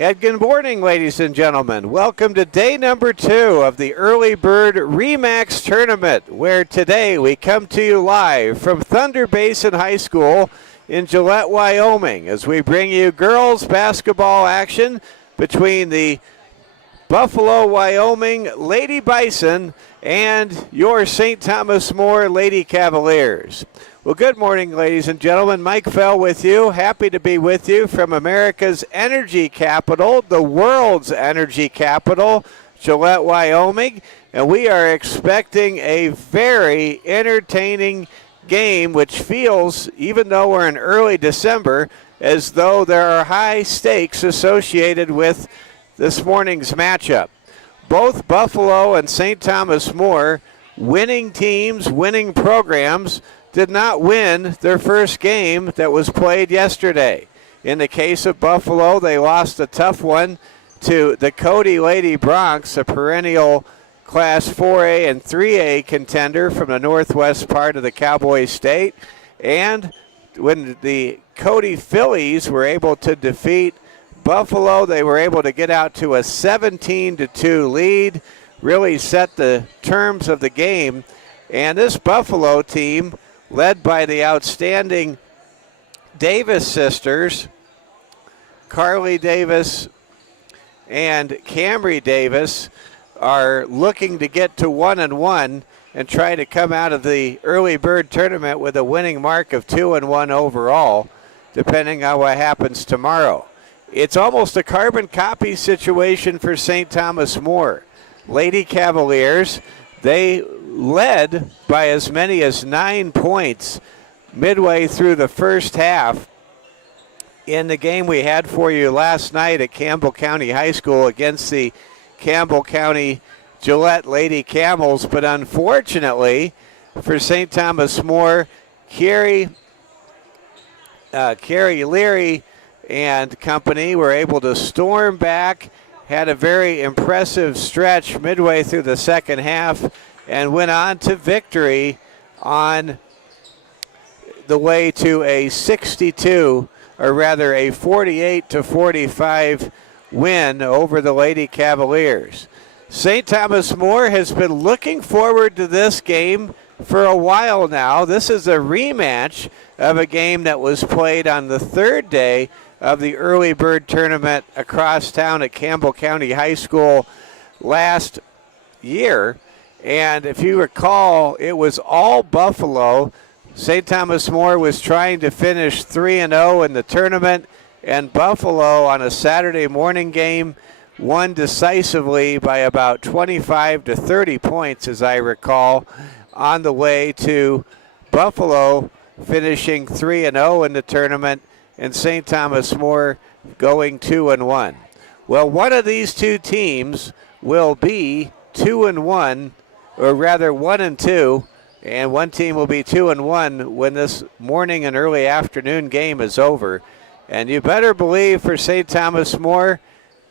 And good morning, ladies and gentlemen. Welcome to day number 2 of the Early Bird Remax Tournament, where today we come to you live from Thunder Basin High School in Gillette, Wyoming, as we bring you girls basketball action between the Buffalo, Wyoming Lady Bison and your St. Thomas More Lady Cavaliers. Well, good morning, ladies and gentlemen. Mike Fell with you. Happy to be with you from America's energy capital, the world's energy capital, Gillette, Wyoming. And we are expecting a very entertaining game, which feels, even though we're in early December, as though there are high stakes associated with this morning's matchup. Both Buffalo and St. Thomas More, winning teams, winning programs, did not win their first game that was played yesterday. In the case of Buffalo, they lost a tough one to the Cody Lady Bronx, a perennial Class 4A and 3A contender from the northwest part of the Cowboy State. And when the Cody Phillies were able to defeat Buffalo, they were able to get out to a 17-2 lead, really set the terms of the game. And this Buffalo team, led by the outstanding Davis sisters, Carly Davis and Camry Davis, are looking to get to 1-1 and try to come out of the early bird tournament with a winning mark of 2-1 overall, depending on what happens tomorrow. It's almost a carbon copy situation for St. Thomas More. Lady Cavaliers, they led by as many as 9 points midway through the first half in the game we had for you last night at Campbell County High School against the Campbell County Gillette Lady Camels. But unfortunately for St. Thomas More, Carrie Leary and company were able to storm back, had a very impressive stretch midway through the second half, and went on to victory on the way to a 48-45 win over the Lady Cavaliers. St. Thomas More has been looking forward to this game for a while now. This is a rematch of a game that was played on the third day of the early bird tournament across town at Campbell County High School last year. And if you recall, it was all Buffalo. St. Thomas More was trying to finish 3-0 in the tournament, and Buffalo on a Saturday morning game won decisively by about 25 to 30 points, as I recall, on the way to Buffalo finishing 3-0 in the tournament and St. Thomas More going 2-1. Well, one of these two teams will be 2-1, or rather 1-2, and one team will be 2-1 when this morning and early afternoon game is over. And you better believe for St. Thomas More,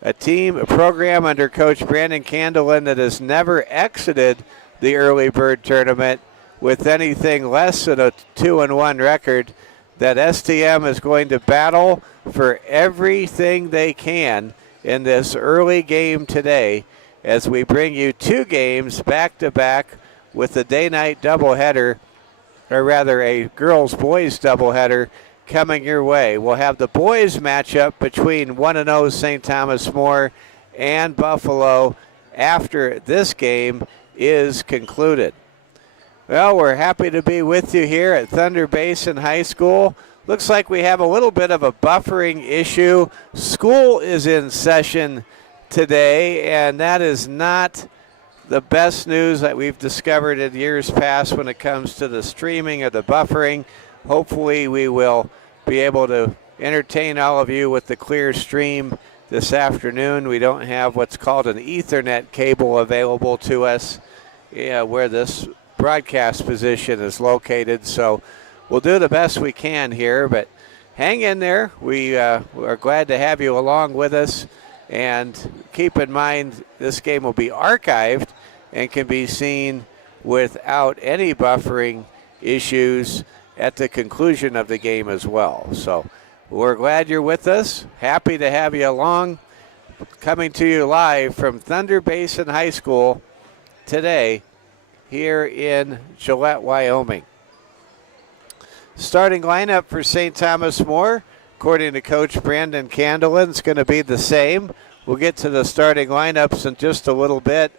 a program under Coach Brandon Candelin that has never exited the early bird tournament with anything less than a 2-1 record, that STM is going to battle for everything they can in this early game today, as we bring you 2 games back-to-back with the day-night doubleheader, or rather a girls-boys doubleheader coming your way. We'll have the boys matchup between 1-0 St. Thomas More and Buffalo after this game is concluded. Well, we're happy to be with you here at Thunder Basin High School. Looks like we have a little bit of a buffering issue. School is in session today, and that is not the best news that we've discovered in years past when it comes to the streaming or the buffering. Hopefully we will be able to entertain all of you with the clear stream this afternoon. We don't have what's called an Ethernet cable available to us where this broadcast position is located, so we'll do the best we can here, but hang in there. We are glad to have you along with us, and keep in mind this game will be archived and can be seen without any buffering issues at the conclusion of the game as well. So we're glad you're with us. Happy to have you along. coming to you live from Thunder Basin High School today here in Gillette, Wyoming. Starting lineup for St. Thomas More, according to Coach Brandon Candelin, is going to be the same. We'll get to the starting lineups in just a little bit.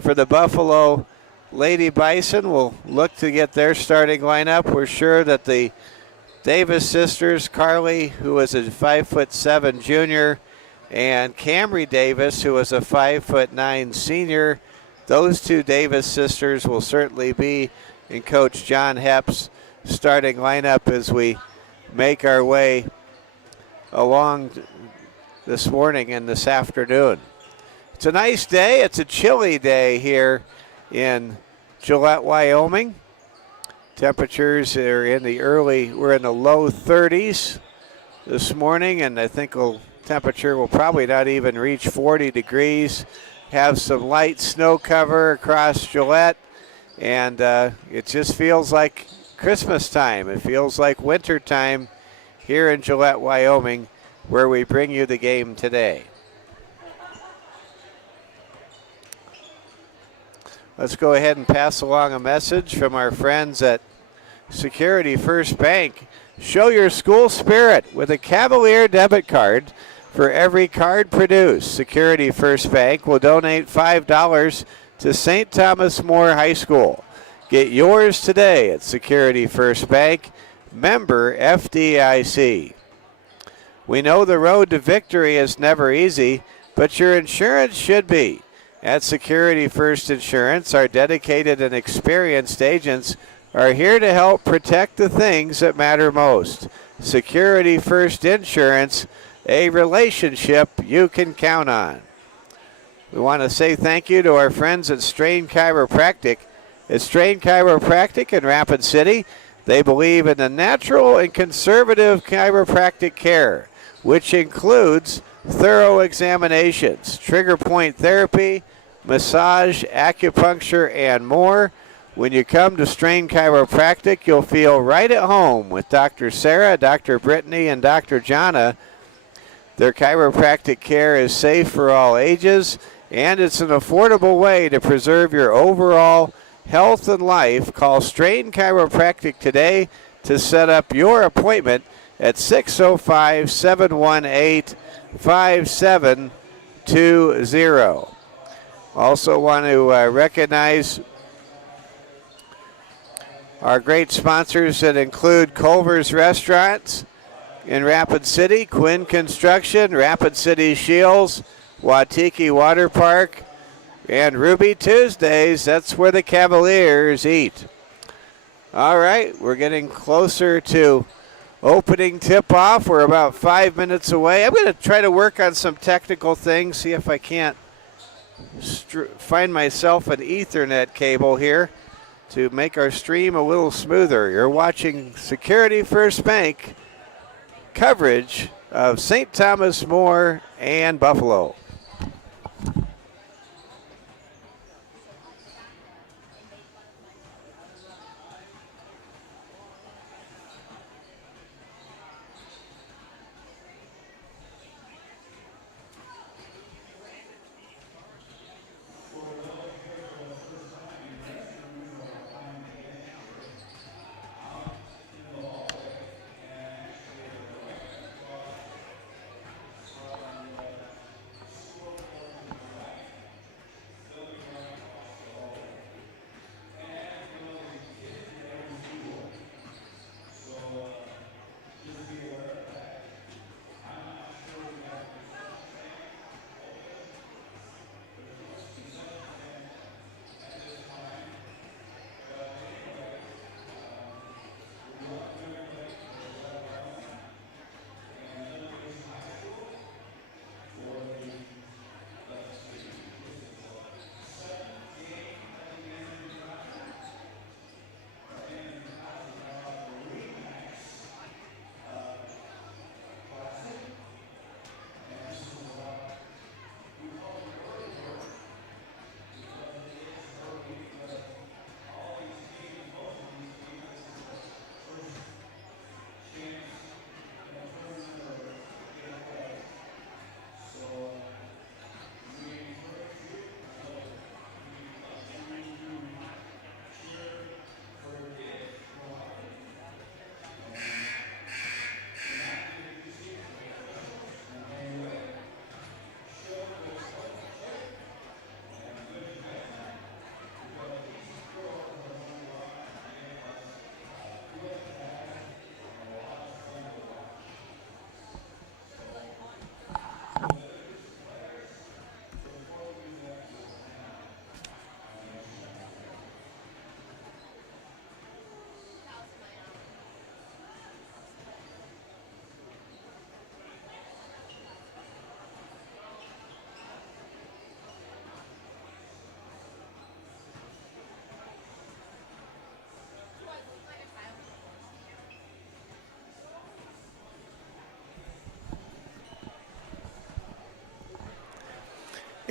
For the Buffalo Lady Bison, we'll look to get their starting lineup. We're sure that the Davis sisters, Carly, who is a 5'7" junior, and Camry Davis, who is a 5'9" senior, those two Davis sisters will certainly be in Coach John Hepp's starting lineup as we make our way along this morning and this afternoon. It's a nice day. It's a chilly day here in Gillette, Wyoming. Temperatures are we're in the low 30s this morning, and I think temperature will probably not even reach 40 degrees. Have some light snow cover across Gillette, and it just feels like Christmas time. It feels like winter time here in Gillette, Wyoming, where we bring you the game today. Let's go ahead and pass along a message from our friends at Security First Bank. Show your school spirit with a Cavalier debit card. For every card produced, Security First Bank will donate $5 to St. Thomas More High School. Get yours today at Security First Bank, member FDIC. We know the road to victory is never easy, but your insurance should be. At Security First Insurance, our dedicated and experienced agents are here to help protect the things that matter most. Security First Insurance, a relationship you can count on. We want to say thank you to our friends at Strain Chiropractic. At Strain Chiropractic in Rapid City, they believe in the natural and conservative chiropractic care, which includes thorough examinations, trigger point therapy, massage, acupuncture, and more. When you come to Strain Chiropractic, you'll feel right at home with Dr. Sarah, Dr. Brittany, and Dr. Jana. Their chiropractic care is safe for all ages, and it's an affordable way to preserve your overall health and life. Call Strain Chiropractic today to set up your appointment at 605-718-5720. Also want to recognize our great sponsors that include Culver's Restaurants in Rapid City, Quinn Construction, Rapid City Shields, Watiki Water Park, and Ruby Tuesdays. That's where the Cavaliers eat. All right, we're getting closer to opening tip-off. We're about 5 minutes away. I'm going to try to work on some technical things, see if I can't find myself an Ethernet cable here to make our stream a little smoother. You're watching Security First Bank coverage of St. Thomas More and Buffalo.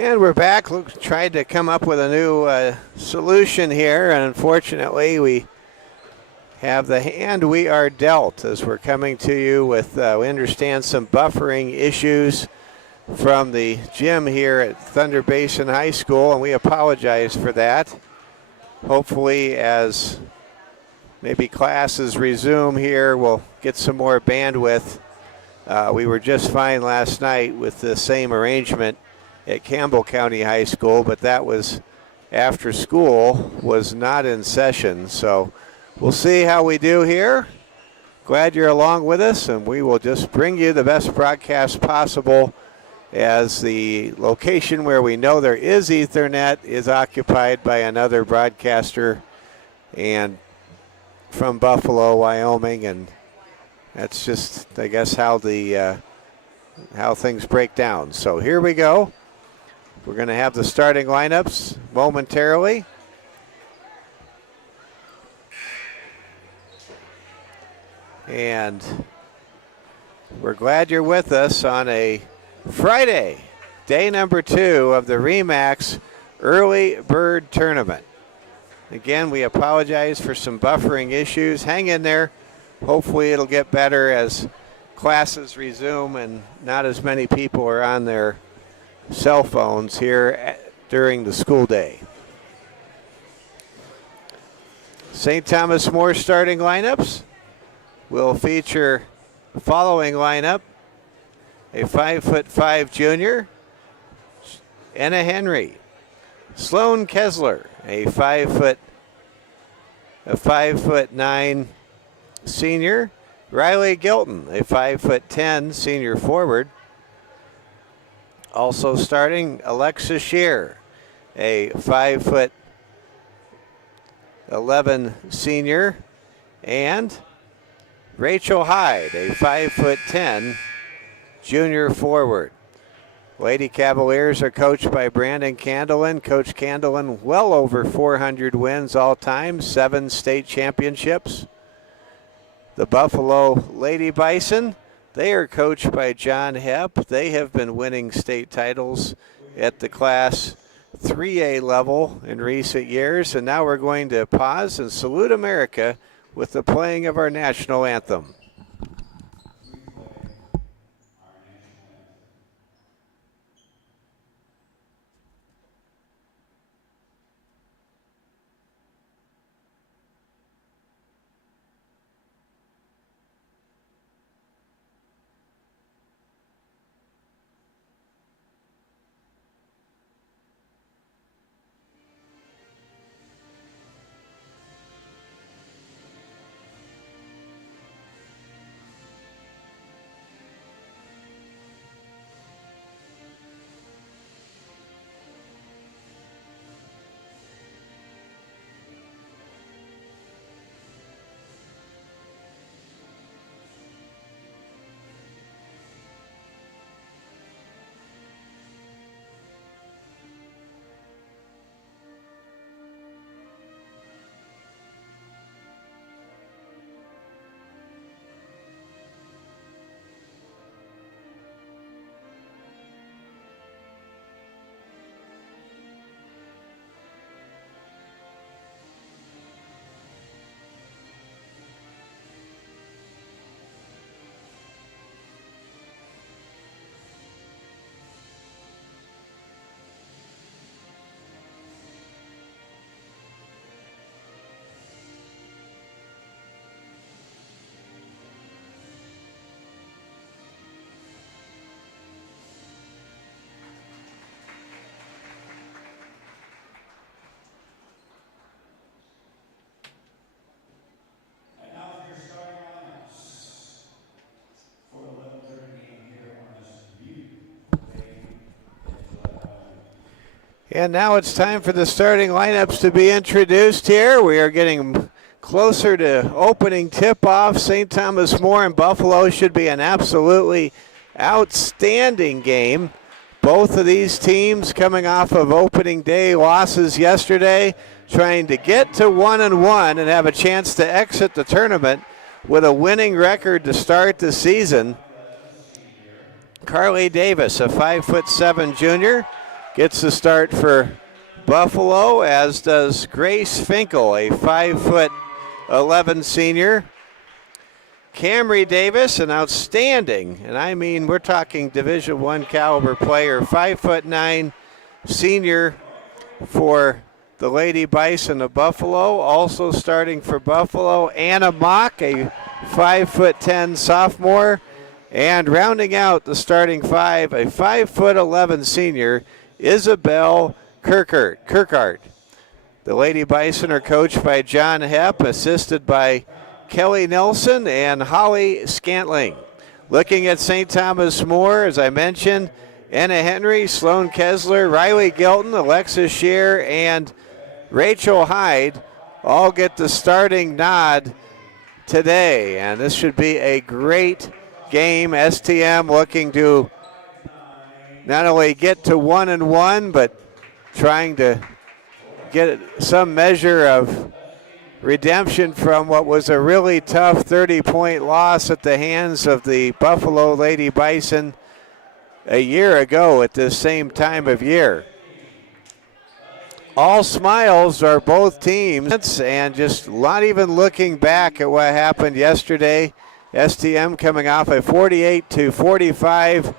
And we're back. Luke tried to come up with a new solution here, and unfortunately we have the hand we are dealt as we're coming to you with, we understand, some buffering issues from the gym here at Thunder Basin High School, and we apologize for that. Hopefully, as maybe classes resume here, we'll get some more bandwidth. We were just fine last night with the same arrangement at Campbell County High School, but that was after school was not in session. So we'll see how we do here. Glad you're along with us, and we will just bring you the best broadcast possible as the location where we know there is Ethernet is occupied by another broadcaster and from Buffalo, Wyoming, and that's just, I guess, how things break down. So here we go. We're going to have the starting lineups momentarily. And we're glad you're with us on a Friday, day number 2 of the RE/MAX Early Bird Tournament. Again, we apologize for some buffering issues. Hang in there. Hopefully it'll get better as classes resume and not as many people are on their cell phones here during the school day. St. Thomas More starting lineups will feature the following lineup: a 5'5" junior, Anna Henry; Sloan Kessler, a 5'9" senior; Riley Gilton, a 5'10" senior forward. Also starting, Alexis Shear, a 5'11" senior, and Rachel Hyde, a 5'10" junior forward. Lady Cavaliers are coached by Brandon Candelin. Coach Candelin, well over 400 wins all time, 7 state championships. The Buffalo Lady Bison, they are coached by John Hepp. They have been winning state titles at the Class 3A level in recent years. And now we're going to pause and salute America with the playing of our national anthem. And now it's time for the starting lineups to be introduced here. We are getting closer to opening tip-off. St. Thomas More and Buffalo should be an absolutely outstanding game. Both of these teams coming off of opening day losses yesterday, trying to get to 1-1 and have a chance to exit the tournament with a winning record to start the season. Carly Davis, a 5'7" junior. gets the start for Buffalo, as does Grace Finkel, a 5'11" senior. Camry Davis, an outstanding, and I mean we're talking Division I caliber player, 5'9" senior for the Lady Bison of Buffalo. Also starting for Buffalo, Anna Mock, a 5'10" sophomore. And rounding out the starting five, a 5'11" senior, Isabel Kirkart. The Lady Bison are coached by John Hepp, assisted by Kelly Nelson and Holly Scantling. Looking at St. Thomas More, as I mentioned, Anna Henry, Sloan Kessler, Riley Gilton, Alexis Scheer, and Rachel Hyde all get the starting nod today. And this should be a great game. STM looking to not only get to 1-1, but trying to get some measure of redemption from what was a really tough 30-point loss at the hands of the Buffalo Lady Bison a year ago at this same time of year. All smiles are both teams, and just not even looking back at what happened yesterday. STM coming off a 48-45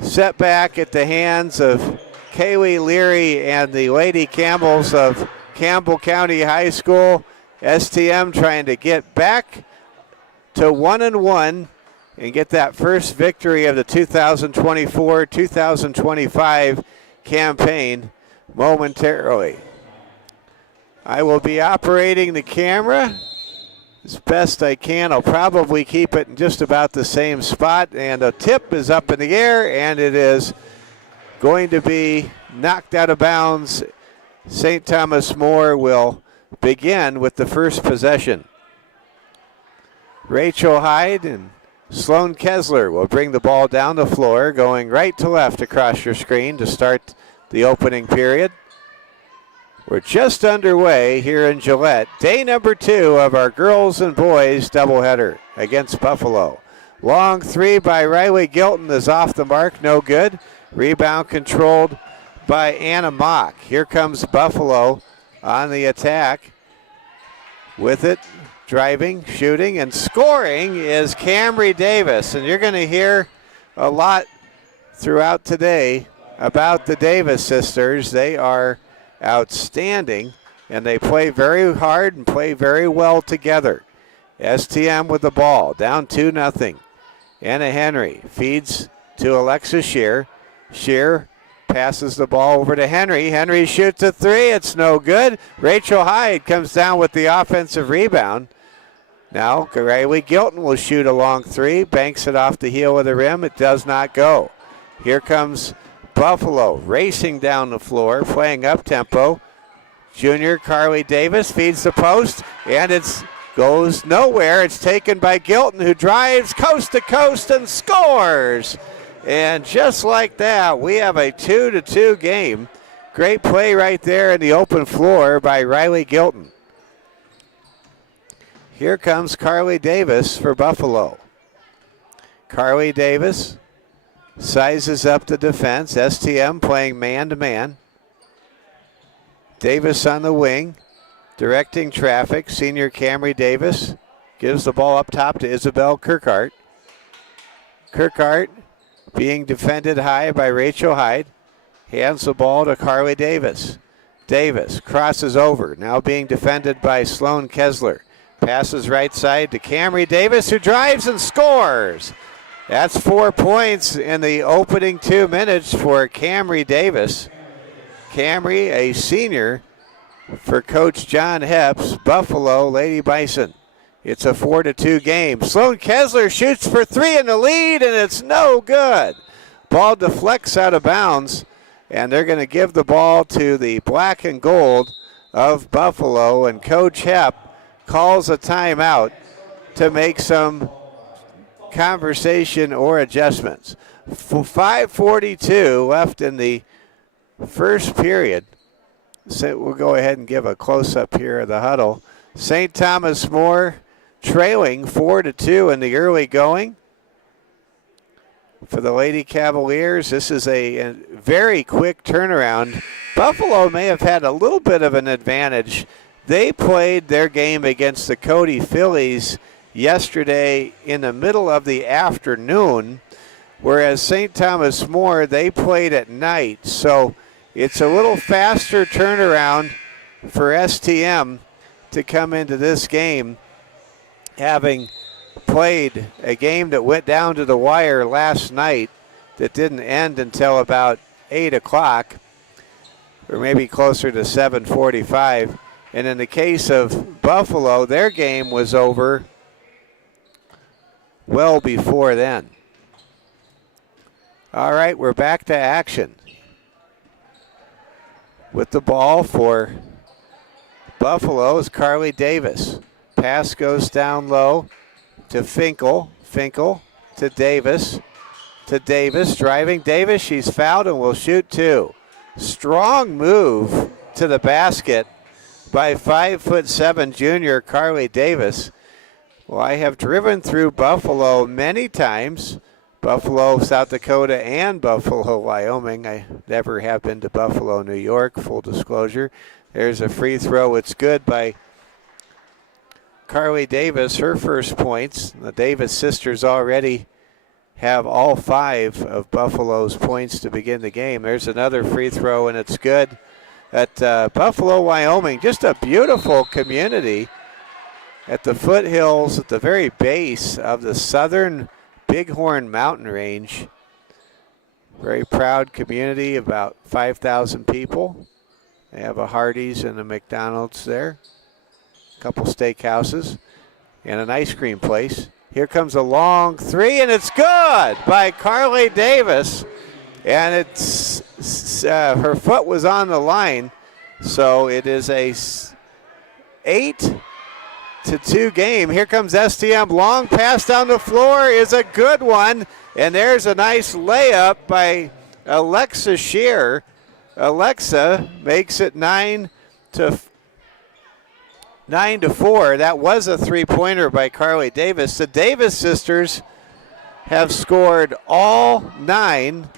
setback at the hands of Kaylee Leary and the Lady Campbells of Campbell County High School. STM trying to get back to 1-1 and get that first victory of the 2024-2025 campaign momentarily. I will be operating the camera as best I can. I'll probably keep it in just about the same spot, and the tip is up in the air, and it is going to be knocked out of bounds. St. Thomas More will begin with the first possession. Rachel Hyde and Sloan Kessler will bring the ball down the floor, going right to left across your screen to start the opening period. We're just underway here in Gillette. Day number 2 of our girls and boys doubleheader against Buffalo. Long three by Riley Gilton is off the mark, no good. Rebound controlled by Anna Mock. Here comes Buffalo on the attack. With it, driving, shooting, and scoring is Camry Davis. And you're going to hear a lot throughout today about the Davis sisters. They are outstanding, and they play very hard and play very well together. STM with the ball, down 2-0. Anna Henry feeds to Alexis Scheer. Scheer passes the ball over to Henry. Henry shoots a three. It's no good. Rachel Hyde comes down with the offensive rebound. Now Riley Gilton will shoot a long three. Banks it off the heel of the rim. It does not go. Here comes Buffalo racing down the floor, playing up-tempo. Junior Carly Davis feeds the post, and it goes nowhere. It's taken by Gilton, who drives coast to coast and scores. And just like that, we have a 2-2 game. Great play right there in the open floor by Riley Gilton. Here comes Carly Davis for Buffalo. Carly Davis sizes up the defense. STM playing man-to-man. Davis on the wing, directing traffic. Senior Camry Davis gives the ball up top to Isabel Kirkart. Kirkart being defended high by Rachel Hyde. Hands the ball to Carly Davis. Davis crosses over, now being defended by Sloan Kessler. Passes right side to Camry Davis, who drives and scores. That's 4 points in the opening 2 minutes for Camry Davis. Camry, a senior for Coach John Hepp's Buffalo Lady Bison. It's a 4-2 game. Sloan Kessler shoots for three in the lead, and it's no good. Ball deflects out of bounds, and they're going to give the ball to the black and gold of Buffalo, and Coach Hepp calls a timeout to make some conversation or adjustments. 5:42 left in the first period. So we'll go ahead and give a close-up here of the huddle. St. Thomas More trailing 4-2 in the early going. for the Lady Cavaliers. This is a very quick turnaround. Buffalo may have had a little bit of an advantage. They played their game against the Cody Phillies yesterday in the middle of the afternoon, whereas St. Thomas More, they played at night. So it's a little faster turnaround for STM to come into this game, having played a game that went down to the wire last night that didn't end until about 8 o'clock, or maybe closer to 7:45. And in the case of Buffalo, their game was over well before then. All right, we're back to action. With the ball for Buffalo is Carly Davis. Pass goes down low to Finkel. Finkel to Davis. To Davis, driving Davis. She's fouled and will shoot two. Strong move to the basket by 5'7" junior Carly Davis. Well, I have driven through Buffalo many times. Buffalo, South Dakota, and Buffalo, Wyoming. I never have been to Buffalo, New York, full disclosure. There's a free throw. It's good by Carly Davis, her first points. The Davis sisters already have all 5 of Buffalo's points to begin the game. There's another free throw, and it's good. At Buffalo, Wyoming, just a beautiful community at the foothills, at the very base of the southern Bighorn Mountain Range. Very proud community, about 5,000 people. They have a Hardee's and a McDonald's there, a couple steakhouses, and an ice cream place. Here comes a long three, and it's good by Carly Davis. And it's her foot was on the line, so it is a 8-2 game. Here comes STM. Long pass down the floor is a good one, and there's a nice layup by Alexa Shear. Alexa makes it 9-4. That was a three-pointer by Carly Davis. The Davis sisters have scored all 9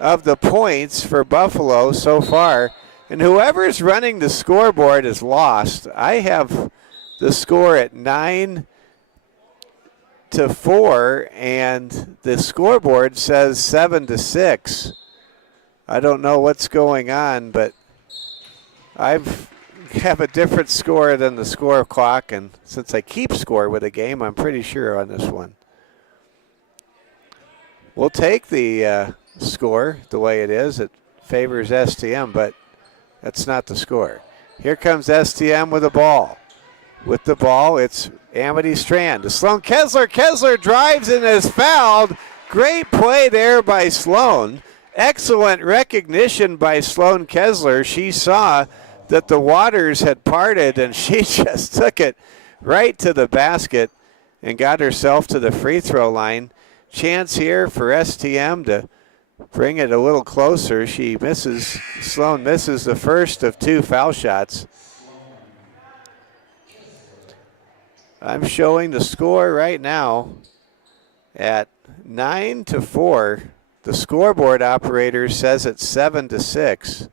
of the points for Buffalo so far, and whoever's running the scoreboard is lost. I have the score at 9-4, and the scoreboard says 7-6. I don't know what's going on, but I have a different score than the score clock, and since I keep score with a game, I'm pretty sure on this one. We'll take the score the way it is. It favors STM, but that's not the score. Here comes STM with the ball. With the ball, it's Amity Strand to Sloan Kessler. Kessler drives and is fouled. Great play there by Sloan. Excellent recognition by Sloan Kessler. She saw that the waters had parted, and she just took it right to the basket and got herself to the free throw line. Chance here for STM to bring it a little closer. Sloan misses the first of 2 foul shots. I'm showing the score right now at 9-4. The scoreboard operator says it's 7-6.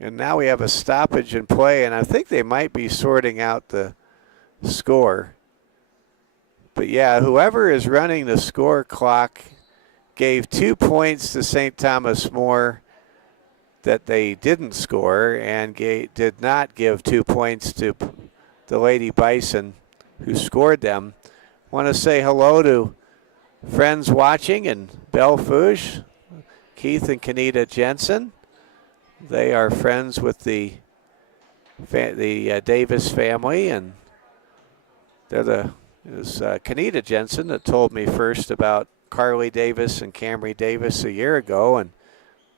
And now we have a stoppage in play, and I think they might be sorting out the score. But yeah, whoever is running the score clock gave 2 points to St. Thomas More that they didn't score, and did not give 2 points to the Lady Bison who scored them. Want to say hello to friends watching in Belle-Fourche, Keith and Kenita Jensen. They are friends with the Davis family, and it was Kenita Jensen that told me first about Carly Davis and Camry Davis a year ago, and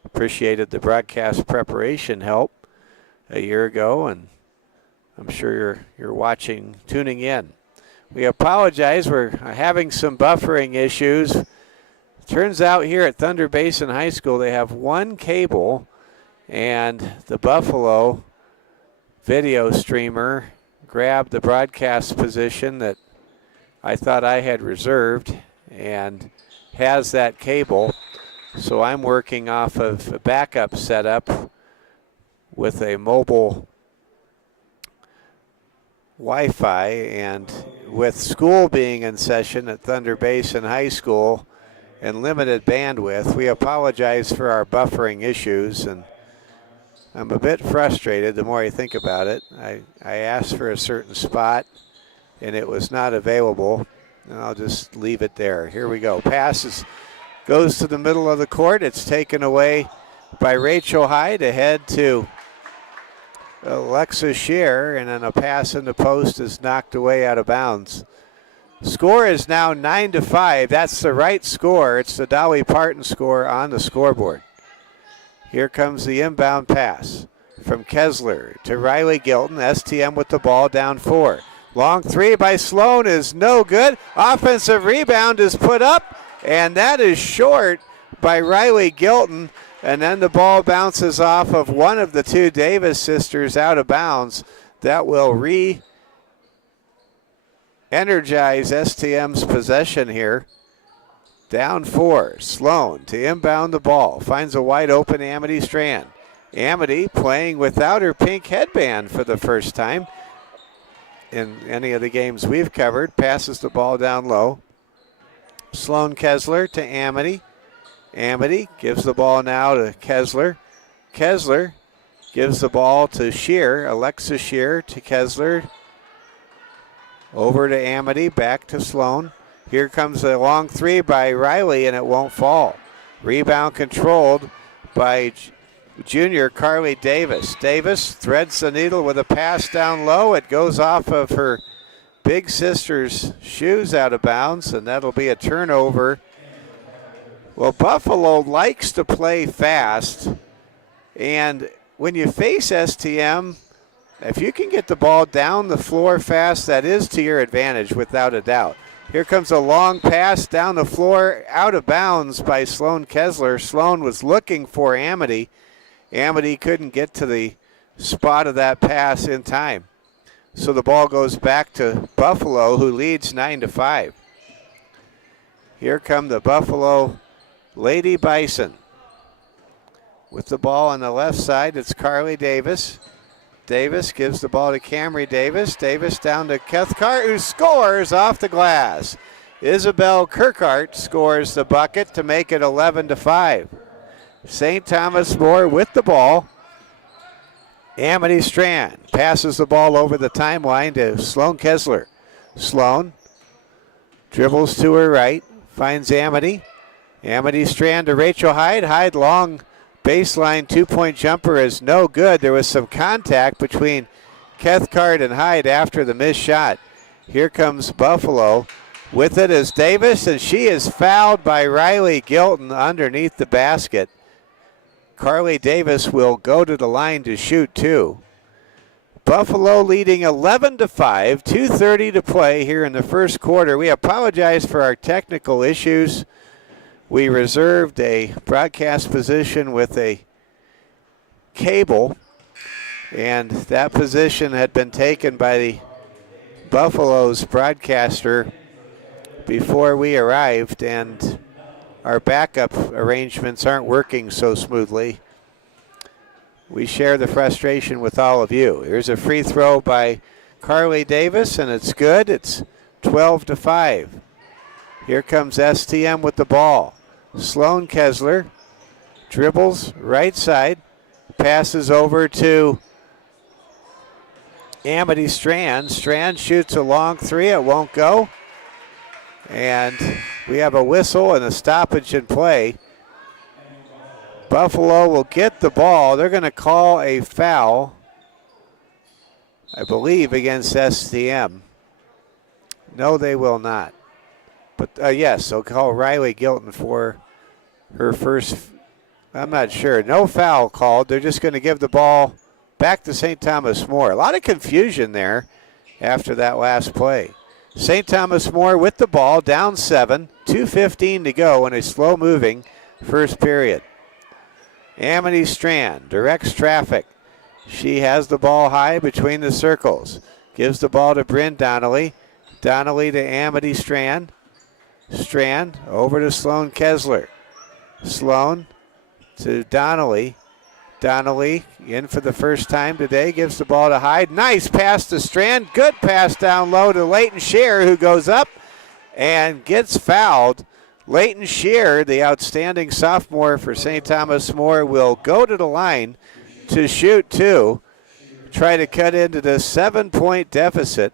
appreciated the broadcast preparation help a year ago, and I'm sure you're tuning in. We apologize. We're having some buffering issues. Turns out here at Thunder Basin High School they have one cable, and the Buffalo video streamer grabbed the broadcast position that I thought I had reserved, and has that cable. So I'm working off of a backup setup with a mobile Wi-Fi, and with school being in session at Thunder Basin High School and limited bandwidth, we apologize for our buffering issues, and I'm a bit frustrated the more I think about it. I asked for a certain spot and it was not available, and I'll just leave it there. Here we go. Goes to the middle of the court. It's taken away by Rachel Hyde ahead to Alexa Shear, and then a pass in the post is knocked away out of bounds. Score is now 9-5. That's the right score. It's the Dolly Parton score on the scoreboard. Here comes the inbound pass from Kessler to Riley Gilton. STM with the ball, down 4. Long three by Sloan is no good. Offensive rebound is put up, and that is short by Riley Gilton. And then the ball bounces off of one of the two Davis sisters out of bounds. That will re-energize STM's possession here. Down 4. Sloan to inbound the ball. Finds a wide open Amity Strand. Amity playing without her pink headband for the first time in any of the games we've covered. Passes the ball down low. Sloan Kessler to Amity. Amity gives the ball now to Kessler. Kessler gives the ball to Shear. Alexa Shear to Kessler. Over to Amity, back to Sloan. Here comes a long three by Riley, and it won't fall. Rebound controlled by junior Carly Davis. Davis threads the needle with a pass down low. It goes off of her big sister's shoes out of bounds, and that'll be a turnover. Well, Buffalo likes to play fast, and when you face STM, if you can get the ball down the floor fast, that is to your advantage without a doubt. Here comes a long pass down the floor, out of bounds by Sloan Kessler. Sloan was looking for Amity. Amity couldn't get to the spot of that pass in time. So the ball goes back to Buffalo, who leads 9-5. Here come the Buffalo Lady Bison. With the ball on the left side, it's Carly Davis. Davis gives the ball to Camry Davis. Davis down to Cathcart, who scores off the glass. Isabel Kirkhart scores the bucket to make it 11-5. St. Thomas More with the ball. Amity Strand passes the ball over the timeline to Sloan Kessler. Sloan dribbles to her right, finds Amity. Amity Strand to Rachel Hyde. Hyde long baseline two-point jumper is no good. There was some contact between Cathcart and Hyde after the missed shot. Here comes Buffalo. With it is Davis, and she is fouled by Riley Gilton underneath the basket. Carly Davis will go to the line to shoot two. Buffalo leading 11-5, 2:30 to play here in the first quarter. We apologize for our technical issues. We reserved a broadcast position with a cable, and that position had been taken by the Buffalo's broadcaster before we arrived, and our backup arrangements aren't working so smoothly. We share the frustration with all of you. Here's a free throw by Carly Davis, and it's good. It's 12-5. Here comes STM with the ball. Sloan Kessler dribbles right side, passes over to Amity Strand. Strand shoots a long three. It won't go. And we have a whistle and a stoppage in play. Buffalo will get the ball. They're going to call a foul, I believe, against STM. No, they will not. But yes, they'll call Riley Gilton for her first. I'm not sure. No foul called. They're just going to give the ball back to St. Thomas More. A lot of confusion there after that last play. St. Thomas More with the ball, down 7, 2:15 to go in a slow-moving first period. Amity Strand directs traffic. She has the ball high between the circles. Gives the ball to Bryn Donnelly. Donnelly to Amity Strand. Strand over to Sloan Kessler. Sloan to Donnelly. Donnelly in for the first time today, gives the ball to Hyde. Nice pass to Strand. Good pass down low to Leighton Shear, who goes up and gets fouled. Leighton Shear, the outstanding sophomore for St. Thomas More, will go to the line to shoot two, try to cut into the 7-point deficit.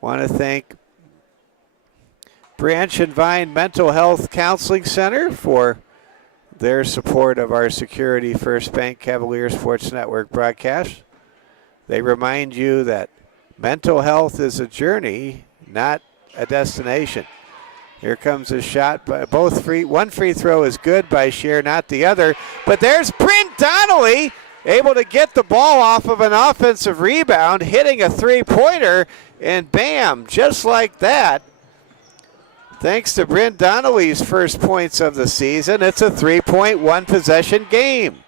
Want to thank Branch and Vine Mental Health Counseling Center for their support of our Security First Bank Cavalier Sports Network broadcast. They remind you that mental health is a journey, not a destination. Here comes a shot by one free throw is good by Shear, not the other. But there's Bryn Donnelly, able to get the ball off of an offensive rebound, hitting a three-pointer, and bam, just like that. Thanks to Bryn Donnelly's first points of the season, it's a 3-point, one-possession game.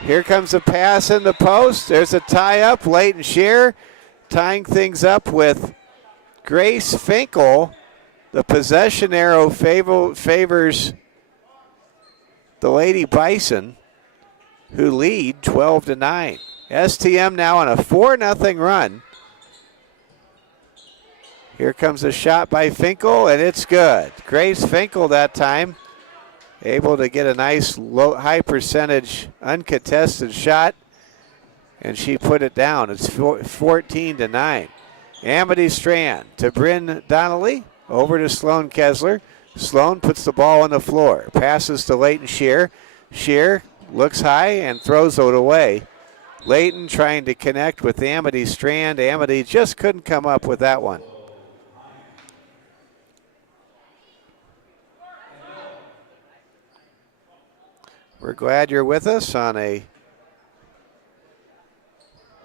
Here comes a pass in the post. There's a tie-up. Leighton Shear tying things up with Grace Finkel. The possession arrow favors the Lady Bison, who lead 12-9. STM now on a 4-0 run. Here comes a shot by Finkel, and it's good. Grace Finkel that time, able to get a nice high percentage uncontested shot, and she put it down. It's 14-9. Amity Strand to Bryn Donnelly, over to Sloan Kessler. Sloan puts the ball on the floor, passes to Leighton Shear. Shear looks high and throws it away. Leighton trying to connect with Amity Strand. Amity just couldn't come up with that one. We're glad you're with us on a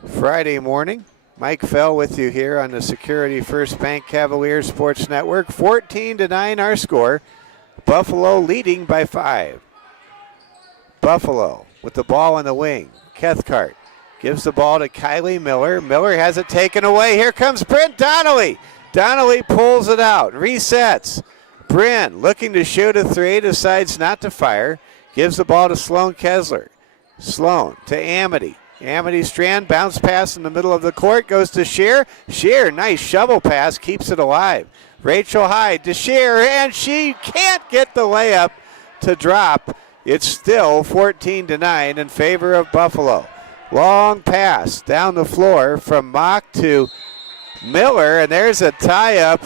Friday morning. Mike Fell with you here on the Security First Bank Cavalier Sports Network. 14-9 our score. Buffalo leading by 5. Buffalo with the ball on the wing. Cathcart gives the ball to Kylie Miller. Miller has it taken away. Here comes Bryn Donnelly. Donnelly pulls it out, resets. Bryn looking to shoot a three, decides not to fire. Gives the ball to Sloan Kessler. Sloan to Amity. Amity Strand, bounce pass in the middle of the court, goes to Shear. Shear, nice shovel pass, keeps it alive. Rachel Hyde to Shear, and she can't get the layup to drop. It's still 14-9 in favor of Buffalo. Long pass down the floor from Mock to Miller, and there's a tie-up.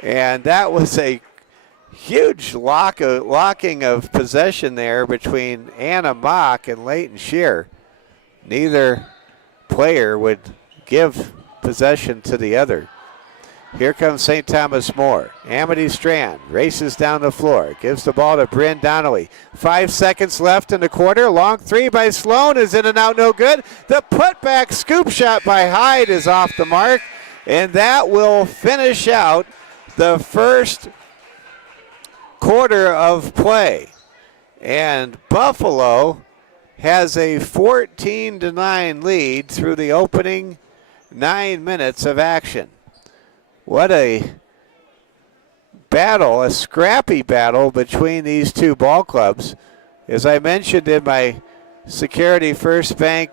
And that was a huge locking of possession there between Anna Mock and Leighton Shear. Neither player would give possession to the other. Here comes St. Thomas More. Amity Strand races down the floor. Gives the ball to Bryn Donnelly. 5 seconds left in the quarter. Long three by Sloan is in and out, no good. The putback scoop shot by Hyde is off the mark. And that will finish out the first quarter of play. And Buffalo has a 14-9 lead through the opening 9 minutes of action. What a battle, a scrappy battle between these two ball clubs. As I mentioned in my Security First Bank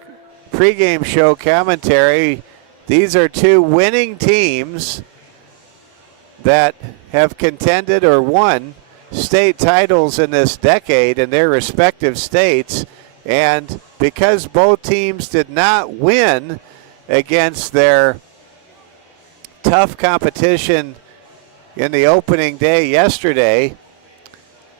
pregame show commentary, these are two winning teams that have contended or won state titles in this decade in their respective states. And because both teams did not win against their tough competition in the opening day yesterday,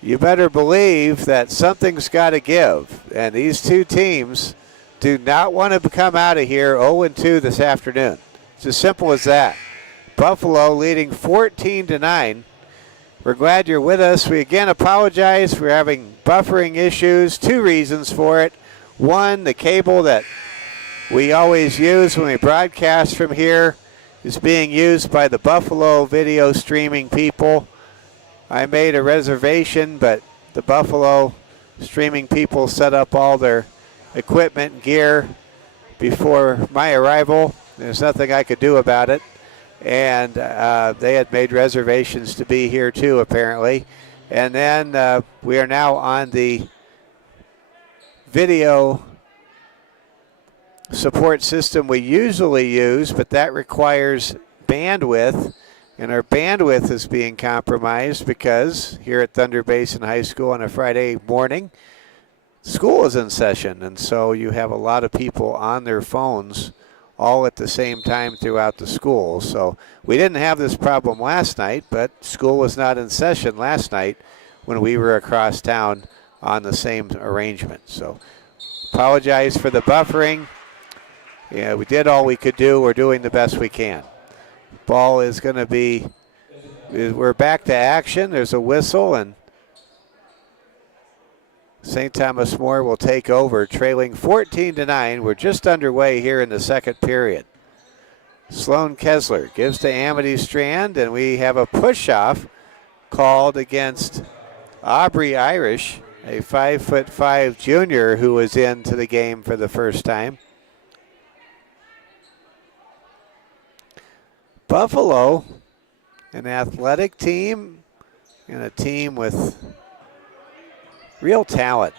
you better believe that something's got to give. And these two teams do not want to come out of here 0-2 this afternoon. It's as simple as that. Buffalo leading 14-9. We're glad you're with us. We again apologize for having buffering issues. 2 reasons for it. One, the cable that we always use when we broadcast from here is being used by the Buffalo video streaming people. I made a reservation, but the Buffalo streaming people set up all their equipment and gear before my arrival. There's nothing I could do about it. and they had made reservations to be here too, apparently. And then we are now on the video support system we usually use, but that requires bandwidth, and our bandwidth is being compromised because here at Thunder Basin High School on a Friday morning, school is in session, and so you have a lot of people on their phones all at the same time throughout the school. So we didn't have this problem last night, but school was not in session last night when we were across town on the same arrangement. So apologize for the buffering. Yeah, we did all we could do. We're doing the best we can. Ball is going to be, we're back to action. There's a whistle, and St. Thomas More will take over, trailing 14-9. We're just underway here in the second period. Sloan Kessler gives to Amity Strand, and we have a push-off called against Aubrey Irish, a 5'5" junior who was into the game for the first time. Buffalo, an athletic team and a team with real talent.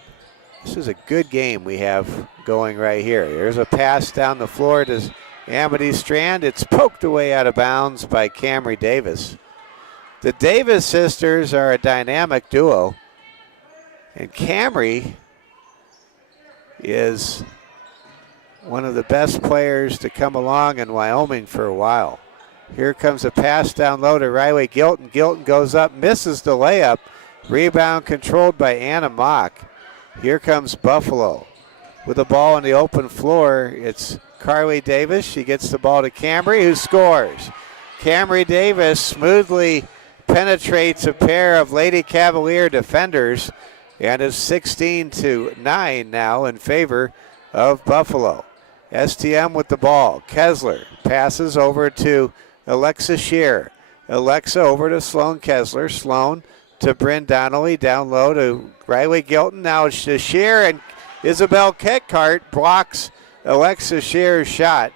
This is a good game we have going right here. There's a pass down the floor to Amity Strand. It's poked away out of bounds by Camry Davis. The Davis sisters are a dynamic duo, and Camry is one of the best players to come along in Wyoming for a while. Here comes a pass down low to Riley Gilton. Gilton goes up, misses the layup. Rebound controlled by Anna Mock. Here comes Buffalo. With the ball on the open floor, it's Carly Davis. She gets the ball to Camry, who scores. Camry Davis smoothly penetrates a pair of Lady Cavalier defenders and is 16-9 now in favor of Buffalo. STM with the ball. Kessler passes over to Alexa Shear. Alexa over to Sloan Kessler. Sloan to Bryn Donnelly. Down low to Riley Gilton. Now it's to Shear, and Isabel Keckart blocks Alexa Shear's shot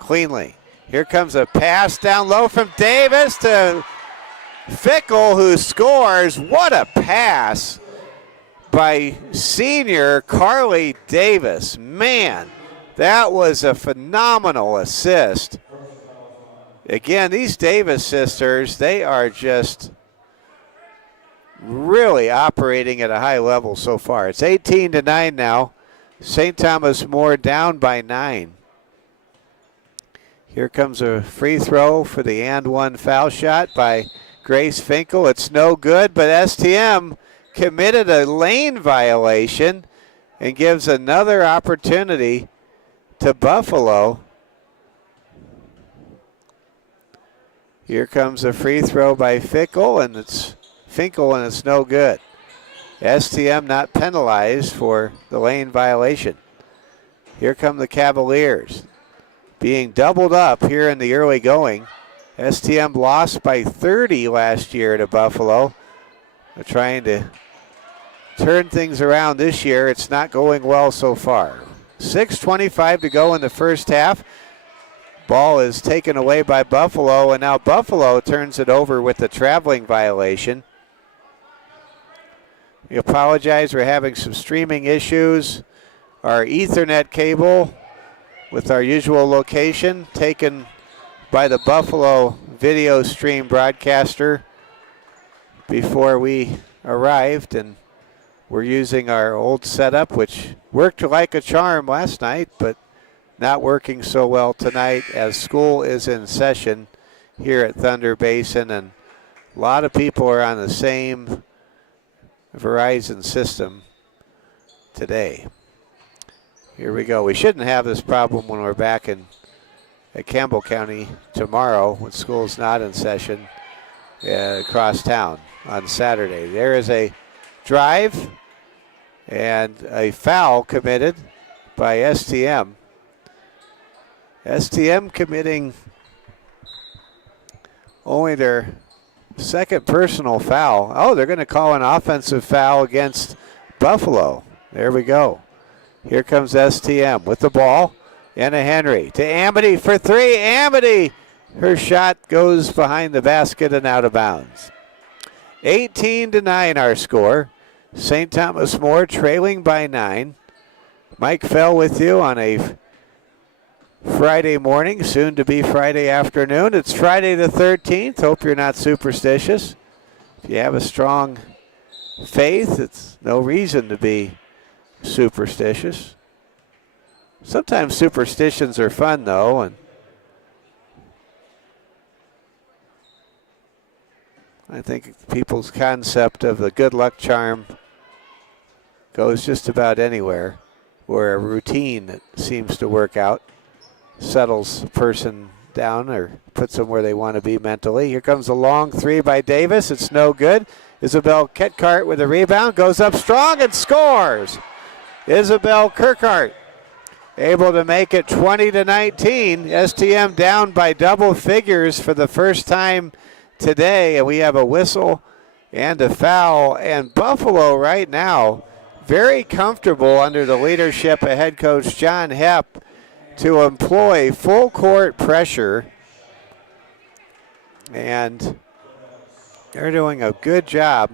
cleanly. Here comes a pass down low from Davis to Fickle, who scores. What a pass by senior Carly Davis. Man, that was a phenomenal assist. Again, these Davis sisters, they are just really operating at a high level so far. It's 18-9 now. St. Thomas More down by 9. Here comes a free throw for the and one foul shot by Grace Finkel. It's no good, but STM committed a lane violation and gives another opportunity to Buffalo. Here comes a free throw by Finkel, and it's no good. STM not penalized for the lane violation. Here come the Cavaliers. Being doubled up here in the early going. STM lost by 30 last year to Buffalo. They're trying to turn things around this year. It's not going well so far. 6:25 to go in the first half. Ball is taken away by Buffalo, and now Buffalo turns it over with the traveling violation. We apologize, we're having some streaming issues. Our Ethernet cable with our usual location taken by the Buffalo video stream broadcaster before we arrived, and we're using our old setup, which worked like a charm last night, but not working so well tonight as school is in session here at Thunder Basin, and a lot of people are on the same Verizon system today. Here we go. We shouldn't have this problem when we're back at Campbell County tomorrow when school's not in session across town on Saturday. There is a drive and a foul committed by STM. STM committing only their second personal foul. Oh, they're going to call an offensive foul against Buffalo. There we go. Here comes STM with the ball. Anna Henry to Amity for three. Amity Her shot goes behind the basket and out of bounds. 18-9 our score. St. Thomas More trailing by 9. Mike Fell with you on a Friday morning, soon to be Friday afternoon. It's Friday the 13th. Hope you're not superstitious. If you have a strong faith, it's no reason to be superstitious. Sometimes superstitions are fun, though, and I think people's concept of the good luck charm goes just about anywhere where a routine that seems to work out settles a person down or puts them where they want to be mentally. Here comes a long three by Davis. It's no good. Isabel Ketkart with a rebound, goes up strong and scores. Isabel Kirkhart able to make it 20-19. STM down by double figures for the first time today, and we have a whistle and a foul. And Buffalo right now very comfortable under the leadership of head coach John Hepp to employ full court pressure, and they're doing a good job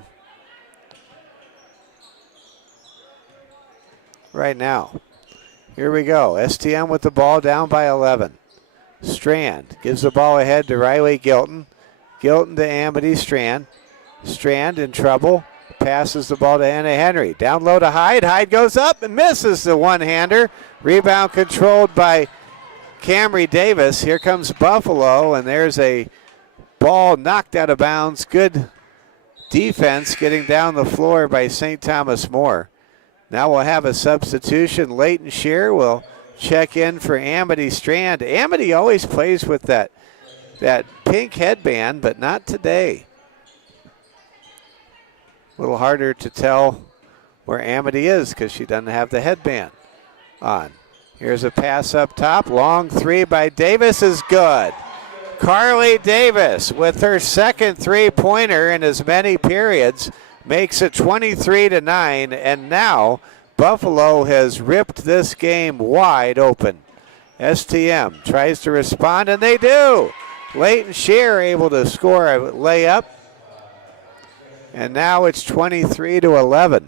right now. Here we go. STM with the ball down by 11. Strand gives the ball ahead to Riley Gilton. Gilton to Amity Strand. Strand in trouble. Passes the ball to Anna Henry. Down low to Hyde. Hyde goes up and misses the one-hander. Rebound controlled by Camry Davis. Here comes Buffalo, and there's a ball knocked out of bounds. Good defense getting down the floor by St. Thomas More. Now we'll have a substitution. Leighton Shear will check in for Amity Strand. Amity always plays with that pink headband, but not today. A little harder to tell where Amity is because she doesn't have the headband on. Here's a pass up top. Long three by Davis is good. Carly Davis with her second three-pointer in as many periods makes it 23-9, and now Buffalo has ripped this game wide open. STM tries to respond, and they do. Leighton Shear able to score a layup. And now it's 23-11.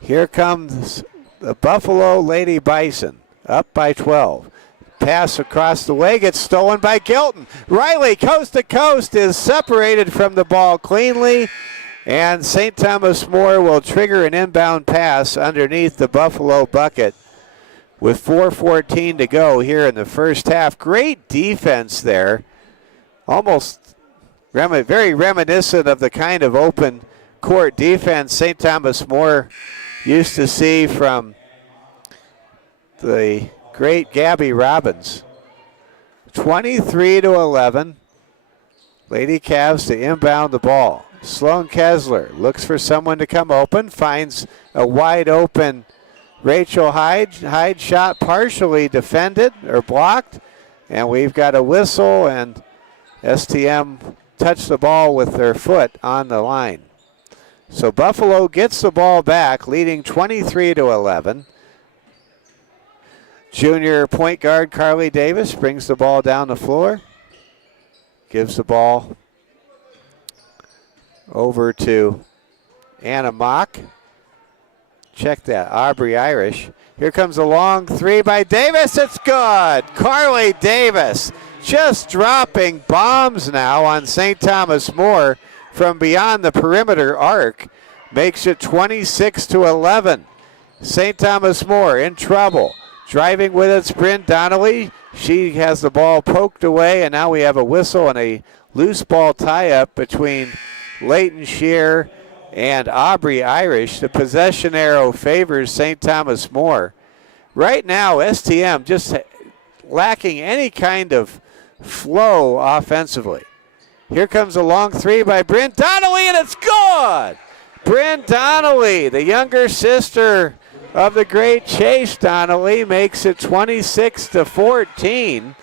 Here comes the Buffalo Lady Bison, up by 12. Pass across the way, gets stolen by Gilton. Riley, coast to coast, is separated from the ball cleanly. And St. Thomas More will trigger an inbound pass underneath the Buffalo bucket with 4:14 to go here in the first half. Great defense there. Almost very reminiscent of the kind of open court defense St. Thomas More used to see from the great Gabby Robbins. 23-11. Lady Cavs to inbound the ball. Sloan Kessler looks for someone to come open, finds a wide open Rachel Hyde. Hyde shot partially defended or blocked, and we've got a whistle, and STM touched the ball with their foot on the line. So Buffalo gets the ball back, leading 23-11. Junior point guard Carly Davis brings the ball down the floor, gives the ball over to Anna Mock. Check that, Aubrey Irish. Here comes a long three by Davis. It's good. Carly Davis just dropping bombs now on St. Thomas More from beyond the perimeter arc. Makes it 26-11. St. Thomas More in trouble. Driving with it's Bryn Donnelly. She has the ball poked away, and now we have a whistle and a loose ball tie-up between Leighton Shear and Aubrey Irish. The possession arrow favors St. Thomas More. Right now, STM just lacking any kind of flow offensively. Here comes a long three by Bryn Donnelly, and it's good! Bryn Donnelly, the younger sister of the great Chase Donnelly, makes it 26-14.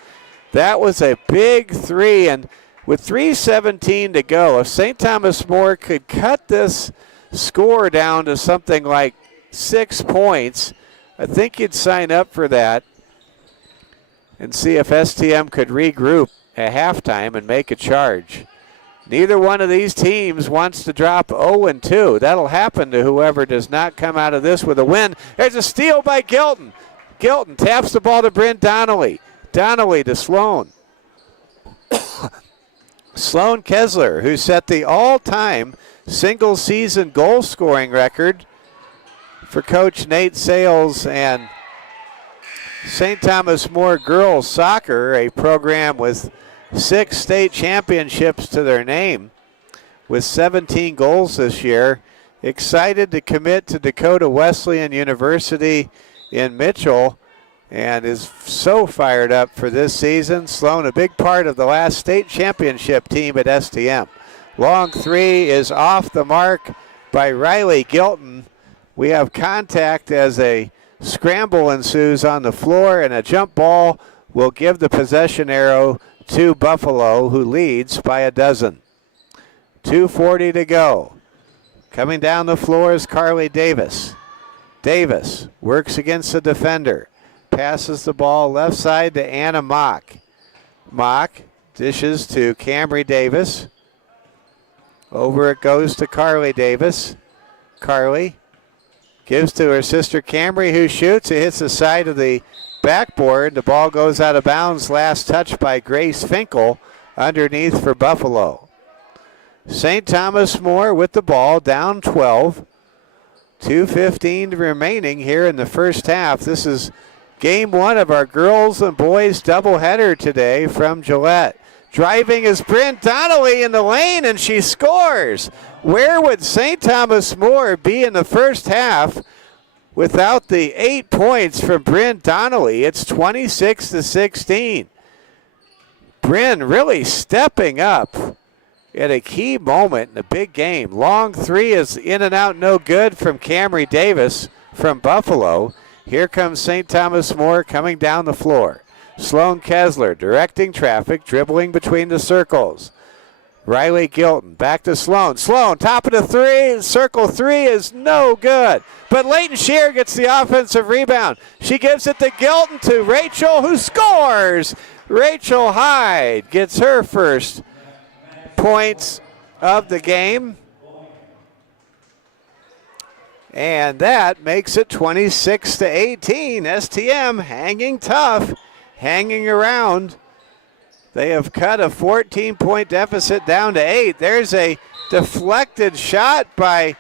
That was a big three, and with 3:17 to go, if St. Thomas More could cut this score down to something like 6 points, I think you'd sign up for that. and see if STM could regroup at halftime and make a charge. Neither one of these teams wants to drop 0-2. That'll happen to whoever does not come out of this with a win. There's a steal by Gilton. Gilton taps the ball to Bryn Donnelly. Donnelly to Sloan. Sloan Kessler, who set the all-time single-season goal-scoring record for Coach Nate Sales and St. Thomas More Girls Soccer, a program with 6 state championships to their name with 17 goals this year. Excited to commit to Dakota Wesleyan University in Mitchell and is so fired up for this season. Sloan, a big part of the last state championship team at STM. Long three is off the mark by Riley Gilton. We have contact as a scramble ensues on the floor, and a jump ball will give the possession arrow to Buffalo, who leads by a dozen. 2:40 to go. Coming down the floor is Carly Davis. Davis works against the defender. Passes the ball left side to Anna Mock. Mock dishes to Camry Davis. Over it goes to Carly Davis. Carly gives to her sister Camry, who shoots. It hits the side of the backboard. The ball goes out of bounds. Last touch by Grace Finkel underneath for Buffalo. St. Thomas More with the ball, down 12. 2:15 remaining here in the first half. This is game one of our girls and boys doubleheader today from Gillette. Driving is Bryn Donnelly in the lane, and she scores. Where would St. Thomas More be in the first half without the 8 points from Bryn Donnelly? It's 26-16. Bryn really stepping up at a key moment in a big game. Long three is in and out, no good from Camry Davis from Buffalo. Here comes St. Thomas More coming down the floor. Sloan Kessler directing traffic, dribbling between the circles. Riley Gilton back to Sloan. Sloan, top of the three. Circle three is no good. But Leighton Shear gets the offensive rebound. She gives it to Gilton, to Rachel, who scores. Rachel Hyde gets her first points of the game. And that makes it 26-18. STM hanging tough, hanging around. They have cut a 14-point deficit down to 8. There's a deflected shot by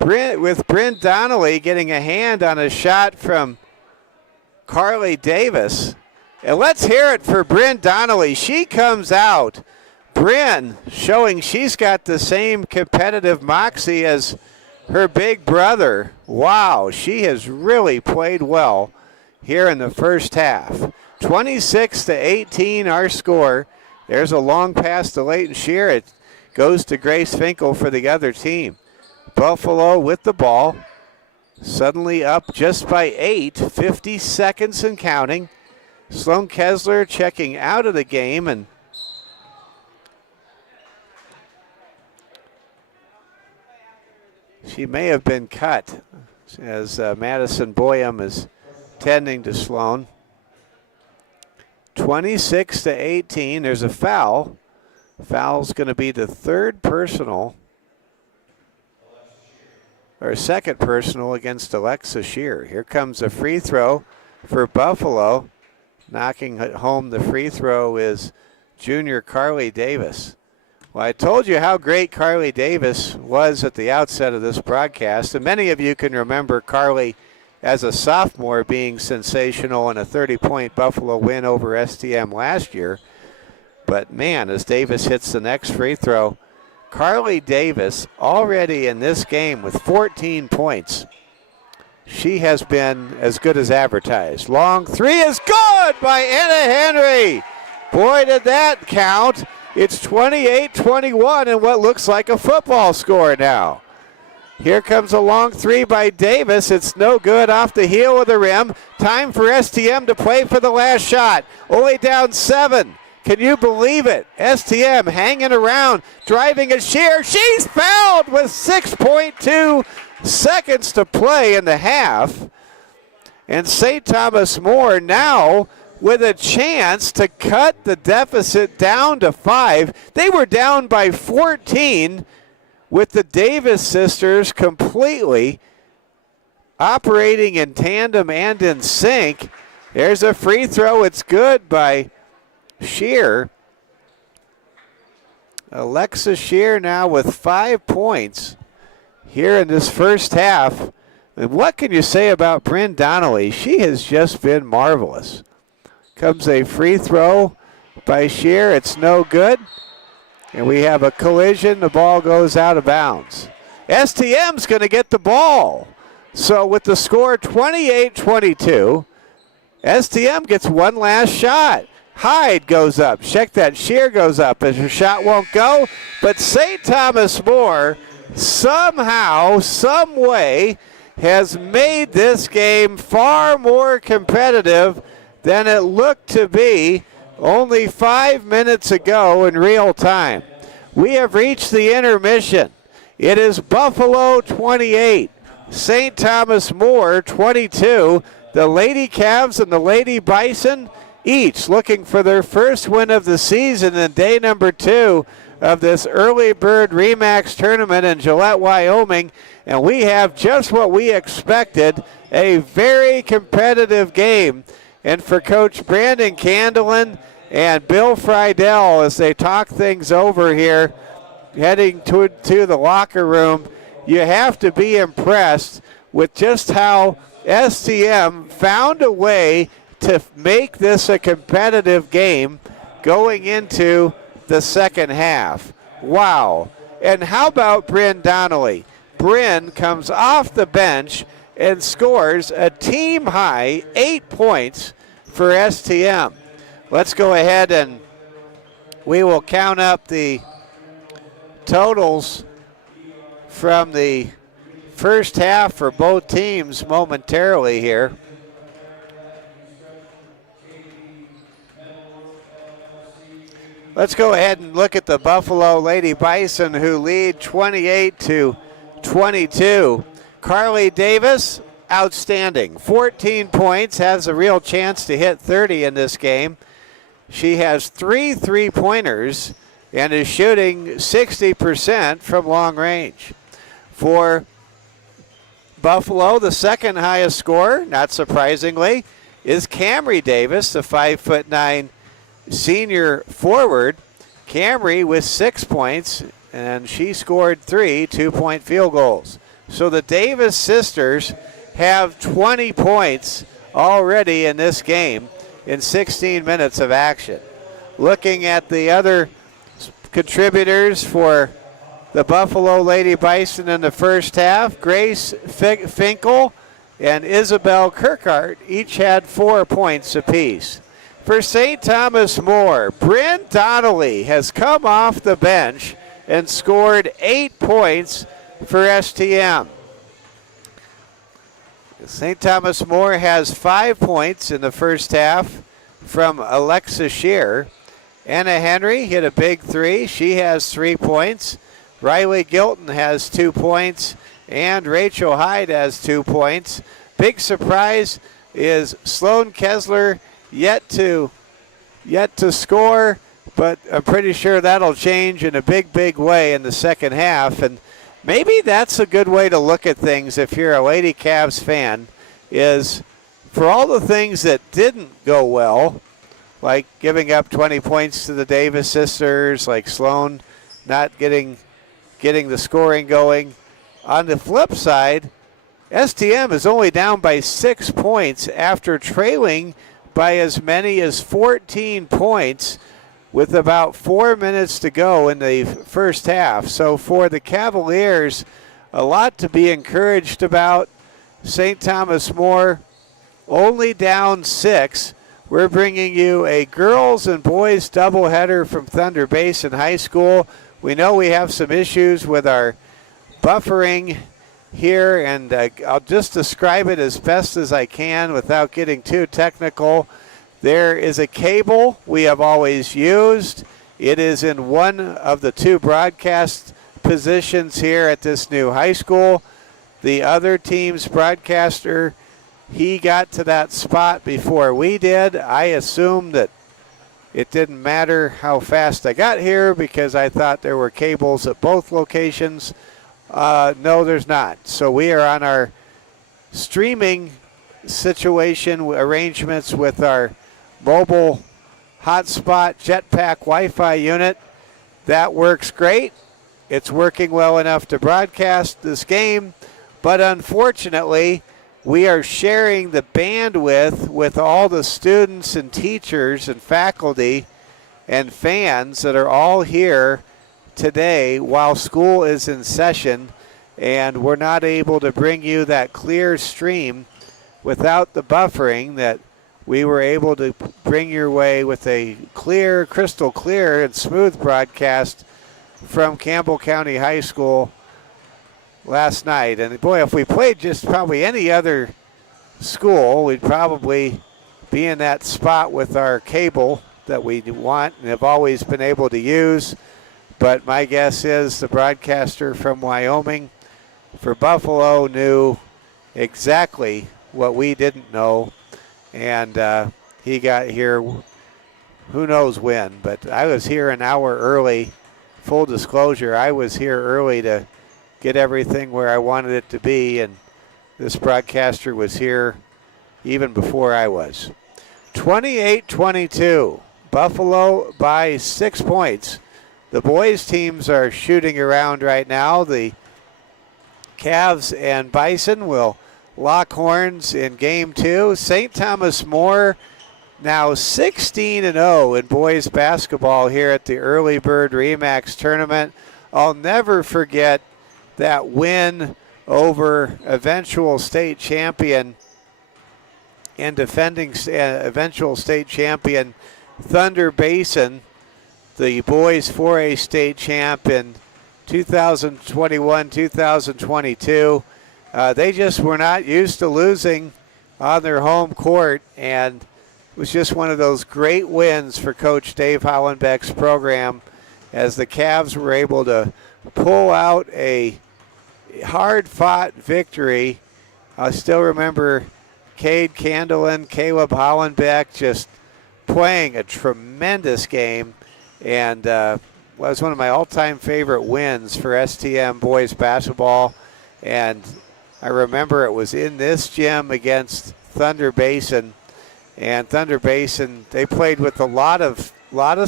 with Bryn Donnelly getting a hand on a shot from Carly Davis. And let's hear it for Bryn Donnelly. She comes out. Bryn showing she's got the same competitive moxie as her big brother. Wow, she has really played well here in the first half. 26-18 our score. There's a long pass to Leighton Shear. It goes to Grace Finkel for the other team. Buffalo with the ball. Suddenly up just by 8, 50 seconds and counting. Sloan Kessler checking out of the game, and she may have been cut as Madison Boyum is tending to Sloan. 26-18. There's a foul. Foul's going to be the third personal, or second personal against Alexa Shear. Here comes a free throw for Buffalo. Knocking home the free throw is junior Carly Davis. Well, I told you how great Carly Davis was at the outset of this broadcast, and many of you can remember Carly as a sophomore being sensational in a 30-point Buffalo win over STM last year. But man, as Davis hits the next free throw, Carly Davis already in this game with 14 points. She has been as good as advertised. Long three is good by Anna Henry. Boy, did that count. It's 28-21 and what looks like a football score now. Here comes a long three by Davis. It's no good, off the heel of the rim. Time for STM to play for the last shot. Only down 7. Can you believe it? STM hanging around, driving a Shear. She's fouled with 6.2 seconds to play in the half. And St. Thomas More now with a chance to cut the deficit down to 5. They were down by 14 with the Davis sisters completely operating in tandem and in sync. There's a free throw. It's good by Shear. Alexa Shear now with 5 points here in this first half. And what can you say about Bryn Donnelly? She has just been marvelous. Comes a free throw by Shear. It's no good. And we have a collision. The ball goes out of bounds. STM's going to get the ball. So with the score 28-22, STM gets one last shot. Hyde goes up. Check that. Shear goes up as her shot won't go. But St. Thomas More somehow, some way, has made this game far more competitive than it looked to be only 5 minutes ago in real time. We have reached the intermission. It is Buffalo 28, St. Thomas More 22. The Lady Cavs and the Lady Bison each looking for their first win of the season in day number 2 of this early bird Remax tournament in Gillette, Wyoming. And we have just what we expected, a very competitive game. And for Coach Brandon Candelin and Bill Friedel, as they talk things over here, heading to the locker room, you have to be impressed with just how STM found a way to make this a competitive game going into the second half. Wow. And how about Bryn Donnelly? Bryn comes off the bench and scores a team-high 8 points for STM. Let's go ahead and we will count up the totals from the first half for both teams momentarily here. Let's go ahead and look at the Buffalo Lady Bison, who lead 28-22. Carly Davis, outstanding. 14 points, has a real chance to hit 30 in this game. She has 3 3-pointers and is shooting 60% from long range. For Buffalo, the second highest scorer, not surprisingly, is Camry Davis, the 5'9" senior forward. Camry with 6 points, and she scored 3 2-point field goals. So the Davis sisters have 20 points already in this game in 16 minutes of action. Looking at the other contributors for the Buffalo Lady Bison in the first half, Grace Finkel and Isabel Kirkhart each had 4 points apiece. For St. Thomas More, Bryn Donnelly has come off the bench and scored 8 points for STM. St. Thomas More has 5 points in the first half from Alexa Shear. Anna Henry hit a big 3. She has 3 points. Riley Gilton has 2 points. And Rachel Hyde has 2 points. Big surprise is Sloan Kessler yet to score, but I'm pretty sure that'll change in a big way in the second half. And maybe that's a good way to look at things if you're a Lady Cavs fan, is for all the things that didn't go well, like giving up 20 points to the Davis sisters, like Sloan not getting the scoring going. On the flip side, STM is only down by 6 points after trailing by as many as 14 points with about 4 minutes to go in the first half. So for the Cavaliers, a lot to be encouraged about. St. Thomas More only down 6. We're bringing you a girls and boys doubleheader from Thunder Basin High School. We know we have some issues with our buffering here, and I'll just describe it as best as I can without getting too technical. There is a cable we have always used. It is in one of the 2 broadcast positions here at this new high school. The other team's broadcaster he got to that spot before we did. I assumed that it didn't matter how fast I got here because I thought there were cables at both locations. No, there's not. So we are on our streaming situation arrangements with our mobile hotspot jetpack Wi-Fi unit. That works great. It's working well enough to broadcast this game, but unfortunately, we are sharing the bandwidth with all the students and teachers and faculty and fans that are all here today while school is in session, and we're not able to bring you that clear stream without the buffering that we were able to bring your way with a clear, crystal clear and smooth broadcast from Campbell County High School last night. And boy, if we played just probably any other school, we'd probably be in that spot with our cable that we want and have always been able to use. But my guess is the broadcaster from Wyoming for Buffalo knew exactly what we didn't know, and he got here who knows when, but I was here an hour early. Full disclosure, I was here early to get everything where I wanted it to be, and this broadcaster was here even before I was. 28-22, Buffalo by 6 points. The boys' teams are shooting around right now. The Cavs and Bison will lock horns in game 2. St. Thomas More now 16-0 in boys basketball here at the Early Bird Remax tournament. I'll never forget that win over eventual state champion and defending eventual state champion Thunder Basin, the boys 4A state champ in 2021-2022. They just were not used to losing on their home court, and it was just one of those great wins for Coach Dave Hollenbeck's program as the Cavs were able to pull out a hard-fought victory. I still remember Cade Candelin, Caleb Hollenbeck just playing a tremendous game, and was one of my all-time favorite wins for STM boys basketball. And I remember it was in this gym against Thunder Basin, and Thunder Basin, they played with a lot of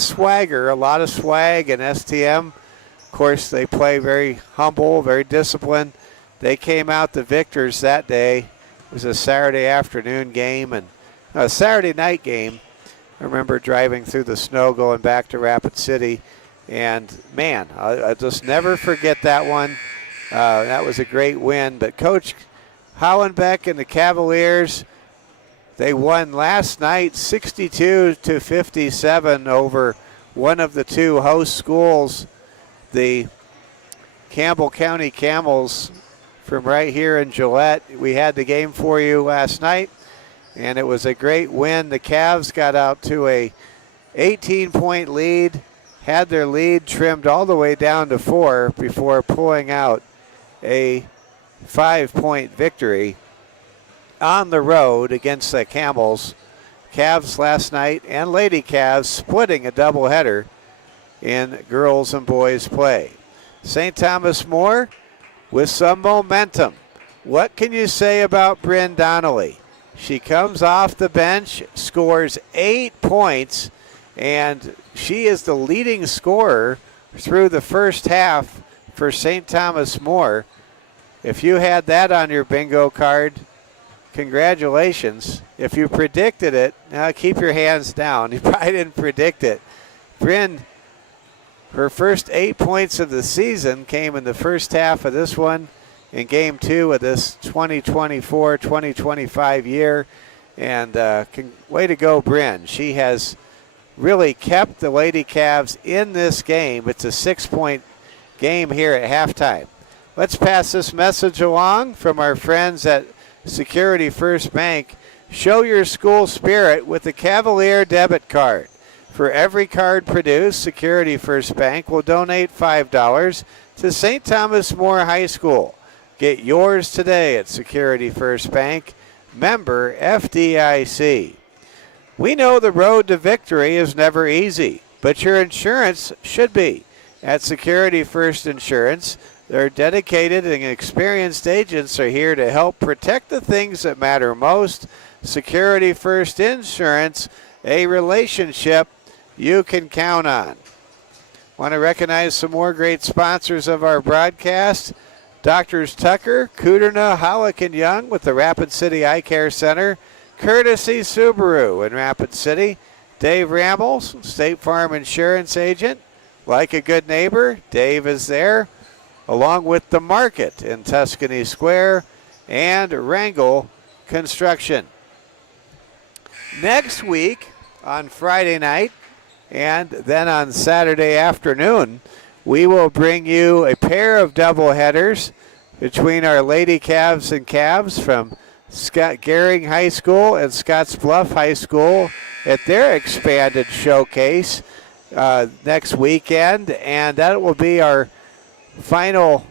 swagger, a lot of swag, and STM, of course, they play very humble, very disciplined. They came out the victors that day. It was a Saturday afternoon game and a Saturday night game. I remember driving through the snow going back to Rapid City, and man, I'll just never forget that one. That was a great win. But Coach Hollenbeck and the Cavaliers, they won last night 62-57 over one of the two host schools, the Campbell County Camels from right here in Gillette. We had the game for you last night, and it was a great win. The Cavs got out to a 18-point lead, had their lead trimmed all the way down to 4 before pulling out a 5-point victory on the road against the Camels. Cavs last night and Lady Cavs splitting a doubleheader in girls and boys play. St. Thomas More with some momentum. What can you say about Bryn Donnelly? She comes off the bench, scores 8 points, and she is the leading scorer through the first half for St. Thomas More. If you had that on your bingo card, congratulations. If you predicted it, now keep your hands down. You probably didn't predict it. Bryn, her first 8 points of the season came in the first half of this one in game 2 of this 2024-2025 year. And way to go, Bryn. She has really kept the Lady Cavs in this game. It's a 6-point game here at halftime. Let's pass this message along from our friends at Security First Bank. Show your school spirit with the Cavalier debit card. For every card produced, Security First Bank will donate $5 to St. Thomas More High School. Get yours today at Security First Bank. member FDIC. We know the road to victory is never easy, but your insurance should be. At Security First Insurance, their dedicated and experienced agents are here to help protect the things that matter most. Security First Insurance, a relationship you can count on. Want to recognize some more great sponsors of our broadcast. Doctors Tucker, Kudrna, Hollick & Young with the Rapid City Eye Care Center. Courtesy Subaru in Rapid City. Dave Rambles, State Farm Insurance Agent. Like a good neighbor, Dave is there, along with the Market in Tuscany Square and Wrangle Construction. Next week on Friday night and then on Saturday afternoon, we will bring you a pair of doubleheaders between our Lady Cavs and Cavs from Scott Gehring High School and Scottsbluff High School at their expanded showcase next weekend, and that will be our final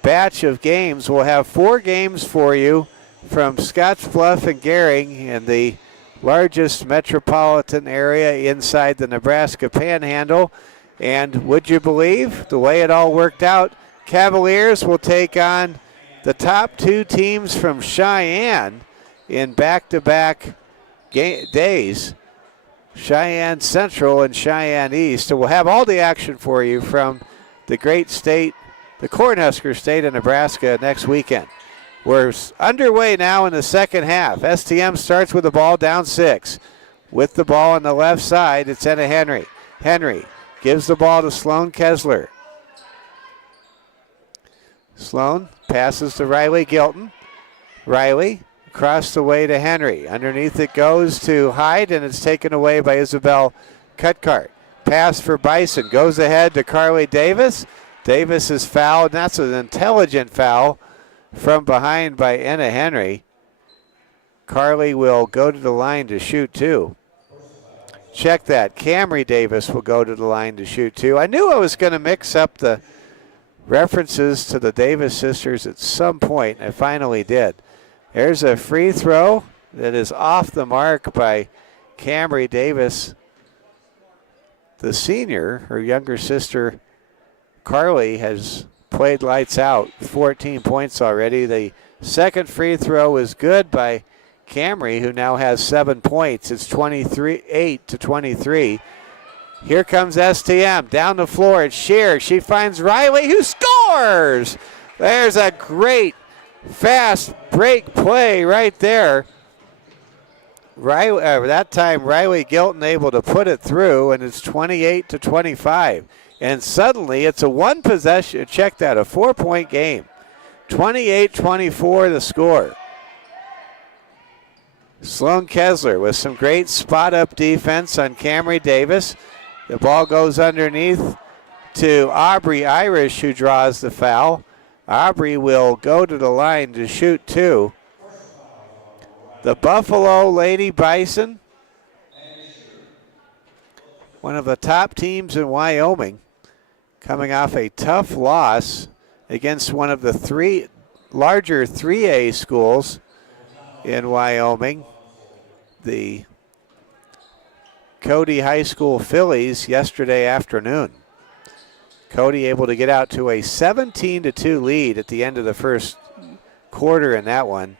batch of games. We'll have 4 games for you from Scottsbluff and Gehring in the largest metropolitan area inside the Nebraska Panhandle. And would you believe the way it all worked out? Cavaliers will take on the top 2 teams from Cheyenne in back-to-back days, Cheyenne Central and Cheyenne East. So we'll have all the action for you from the great state, the Cornhusker state of Nebraska next weekend. We're underway now in the second half. STM starts with the ball down 6. With the ball on the left side, it's Enna Henry. Henry gives the ball to Sloan Kessler. Sloan passes to Riley Gilton. Riley across the way to Henry. Underneath it goes to Hyde, and it's taken away by Isabel Cutcart. Pass for Bison. Goes ahead to Carly Davis. Davis is fouled. That's an intelligent foul from behind by Enna Henry. Carly will go to the line to shoot 2. Check that. Camry Davis will go to the line to shoot 2. I knew I was going to mix up the references to the Davis sisters at some point. I finally did. There's a free throw that is off the mark by Camry Davis, the senior. Her younger sister Carly has played lights out, 14 points already. The second free throw is good by Camry, who now has 7 points. It's 8-23. Here comes STM down the floor. It's Shear. She finds Riley, who scores. There's a great fast break play right there. That time Riley Gilton able to put it through, and it's 28-25. And suddenly it's a one possession, check that, a 4-point game. 28-24 the score. Sloan Kessler with some great spot-up defense on Camry Davis. The ball goes underneath to Aubrey Irish, who draws the foul. Aubrey will go to the line to shoot 2. The Buffalo Lady Bison, one of the top teams in Wyoming, coming off a tough loss against one of the larger 3A schools in Wyoming, the Cody High School Phillies, yesterday afternoon. Cody able to get out to a 17-2 lead at the end of the first quarter in that one.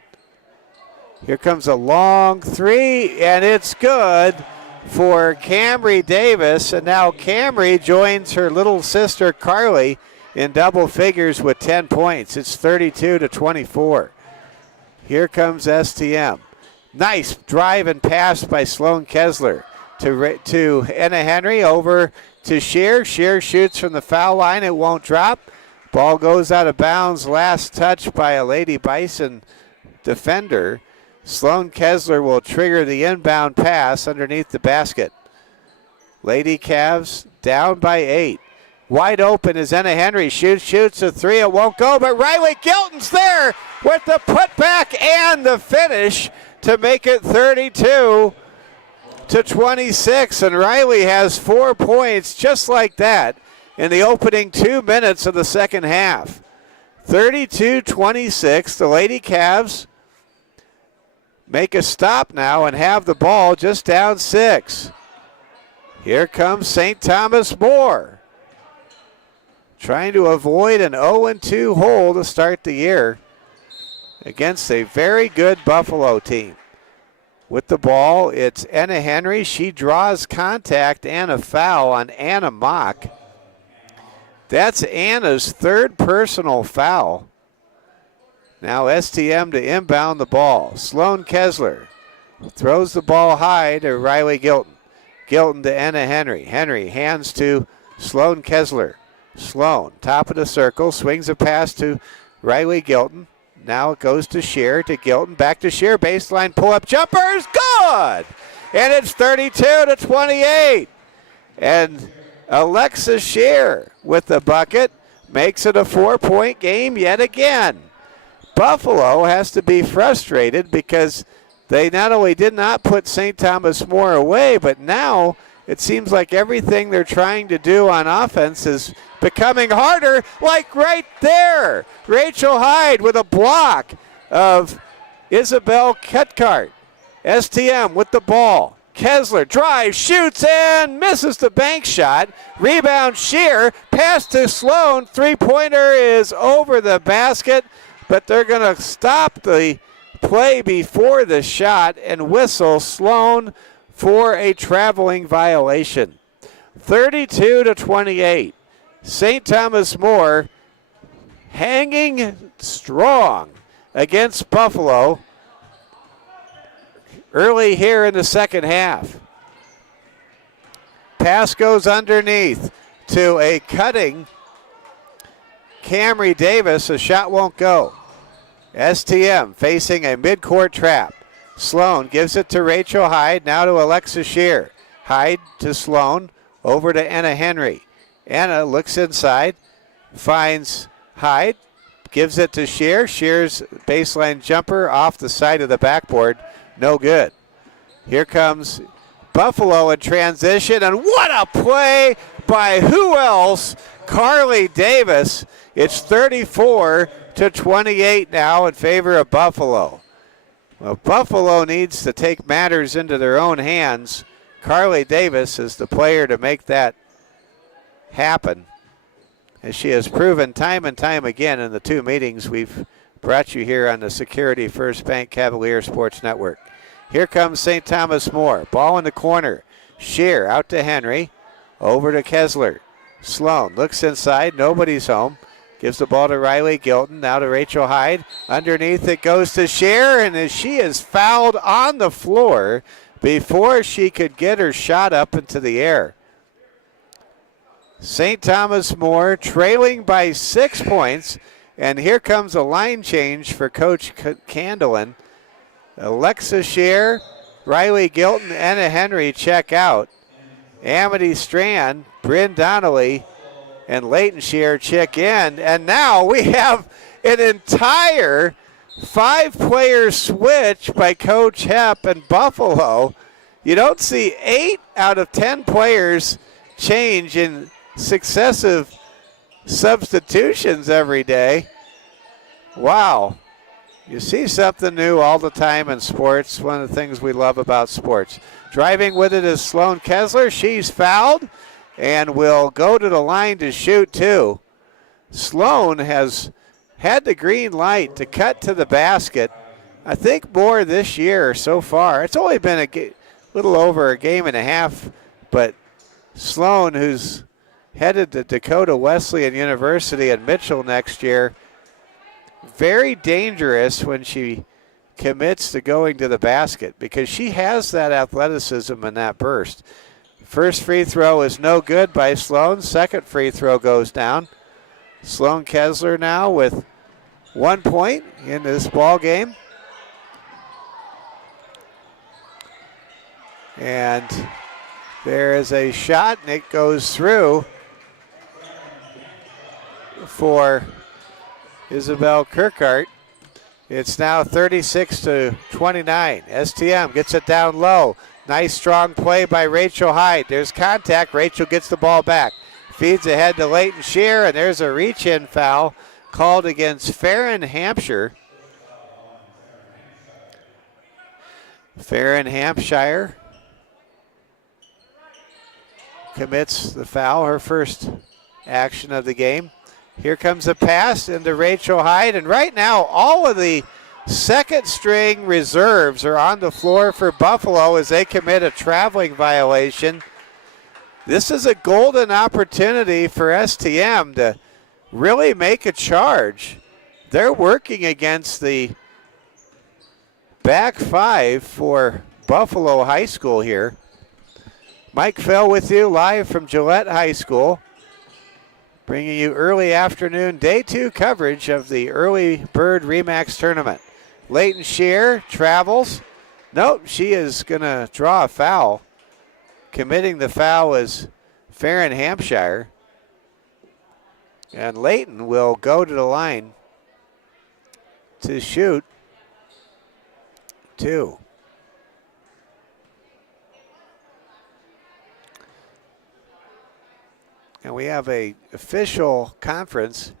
Here comes a long 3, and it's good for Camry Davis. And now Camry joins her little sister Carly in double figures with 10 points. It's 32-24. Here comes STM. Nice drive and pass by Sloan Kessler to Enna Henry, over to Shear. Shear shoots from the foul line. It won't drop. Ball goes out of bounds. Last touch by a Lady Bison defender. Sloan Kessler will trigger the inbound pass underneath the basket. Lady Cavs down by 8. Wide open as Enna Henry shoots a 3. It won't go, but Riley Gilton's there with the putback and the finish to make it 32-26. And Riley has 4 points just like that in the opening 2 minutes of the second half. 32-26, the Lady Cavs make a stop now and have the ball just down 6. Here comes St. Thomas More, trying to avoid an 0-2 hole to start the year against a very good Buffalo team. With the ball, it's Anna Henry. She draws contact and a foul on Anna Mock. That's Anna's 3rd personal foul. Now STM to inbound the ball. Sloan Kessler throws the ball high to Riley Gilton. Gilton to Anna Henry. Henry hands to Sloan Kessler. Sloan, top of the circle, swings a pass to Riley Gilton. Now it goes to Shear, to Gilton, back to Shear, baseline pull-up jumpers, good! And it's 32-28. And Alexa Shear with the bucket makes it a 4-point game yet again. Buffalo has to be frustrated because they not only did not put St. Thomas More away, but now it seems like everything they're trying to do on offense is becoming harder, like right there. Rachel Hyde with a block of Isabel Ketkart. STM with the ball. Kessler drives, shoots, and misses the bank shot. Rebound Shear, pass to Sloan. Three-pointer is over the basket, but they're going to stop the play before the shot and whistle Sloan for a traveling violation. 32-28. St. Thomas More hanging strong against Buffalo early here in the second half. Pass goes underneath to a cutting Camry Davis. A shot won't go. STM facing a midcourt trap. Sloan gives it to Rachel Hyde, now to Alexa Shear. Hyde to Sloan, over to Anna Henry. Anna looks inside, finds Hyde, gives it to Shear. Shear's baseline jumper off the side of the backboard, no good. Here comes Buffalo in transition, and what a play by who else? Carly Davis. It's 34-28 now in favor of Buffalo. Well, Buffalo needs to take matters into their own hands. Carly Davis is the player to make that happen, as she has proven time and time again in the 2 meetings we've brought you here on the Security First Bank Cavalier Sports Network. Here comes St. Thomas More. Ball in the corner. Shear out to Henry. Over to Kessler. Sloan looks inside. Nobody's home. Gives the ball to Riley Gilton. Now to Rachel Hyde. Underneath it goes to Shear, and as she is fouled on the floor before she could get her shot up into the air. St. Thomas More trailing by 6 points, and here comes a line change for Coach Candelin. Alexa Shear, Riley Gilton, Anna Henry check out. Amity Strand, Bryn Donnelly, and Leighton Shear check in. And now we have an entire 5-player switch by Coach Hepp and Buffalo. You don't see 8 out of 10 players change in successive substitutions every day. Wow. You see something new all the time in sports. One of the things we love about sports. Driving with it is Sloan Kessler. She's fouled and will go to the line to shoot too. Sloan has had the green light to cut to the basket. I think more this year so far. It's only been a little over a game and a half, but Sloan, who's headed to Dakota Wesleyan University and Mitchell next year, very dangerous when she commits to going to the basket because she has that athleticism and that burst. First free throw is no good by Sloan. Second free throw goes down. Sloan Kessler now with 1 point in this ball game. And there is a shot, and it goes through for Isabel Kirkhart. It's now 36-29. STM gets it down low. Nice strong play by Rachel Hyde. There's contact. Rachel gets the ball back. Feeds ahead to Leighton Shear, and there's a reach-in foul called against Farron Hampshire. Farron Hampshire commits the foul, her first action of the game. Here comes a pass into Rachel Hyde, and right now all of the second string reserves are on the floor for Buffalo as they commit a traveling violation. This is a golden opportunity for STM to really make a charge. They're working against the back five for Buffalo High School here. Mike Fell with you live from Gillette High School, bringing you early afternoon day 2 coverage of the Early Bird Remax Tournament. Leighton Shear travels. Nope, she is going to draw a foul. Committing the foul is Farron Hampshire. And Leighton will go to the line to shoot 2. And we have a official conference.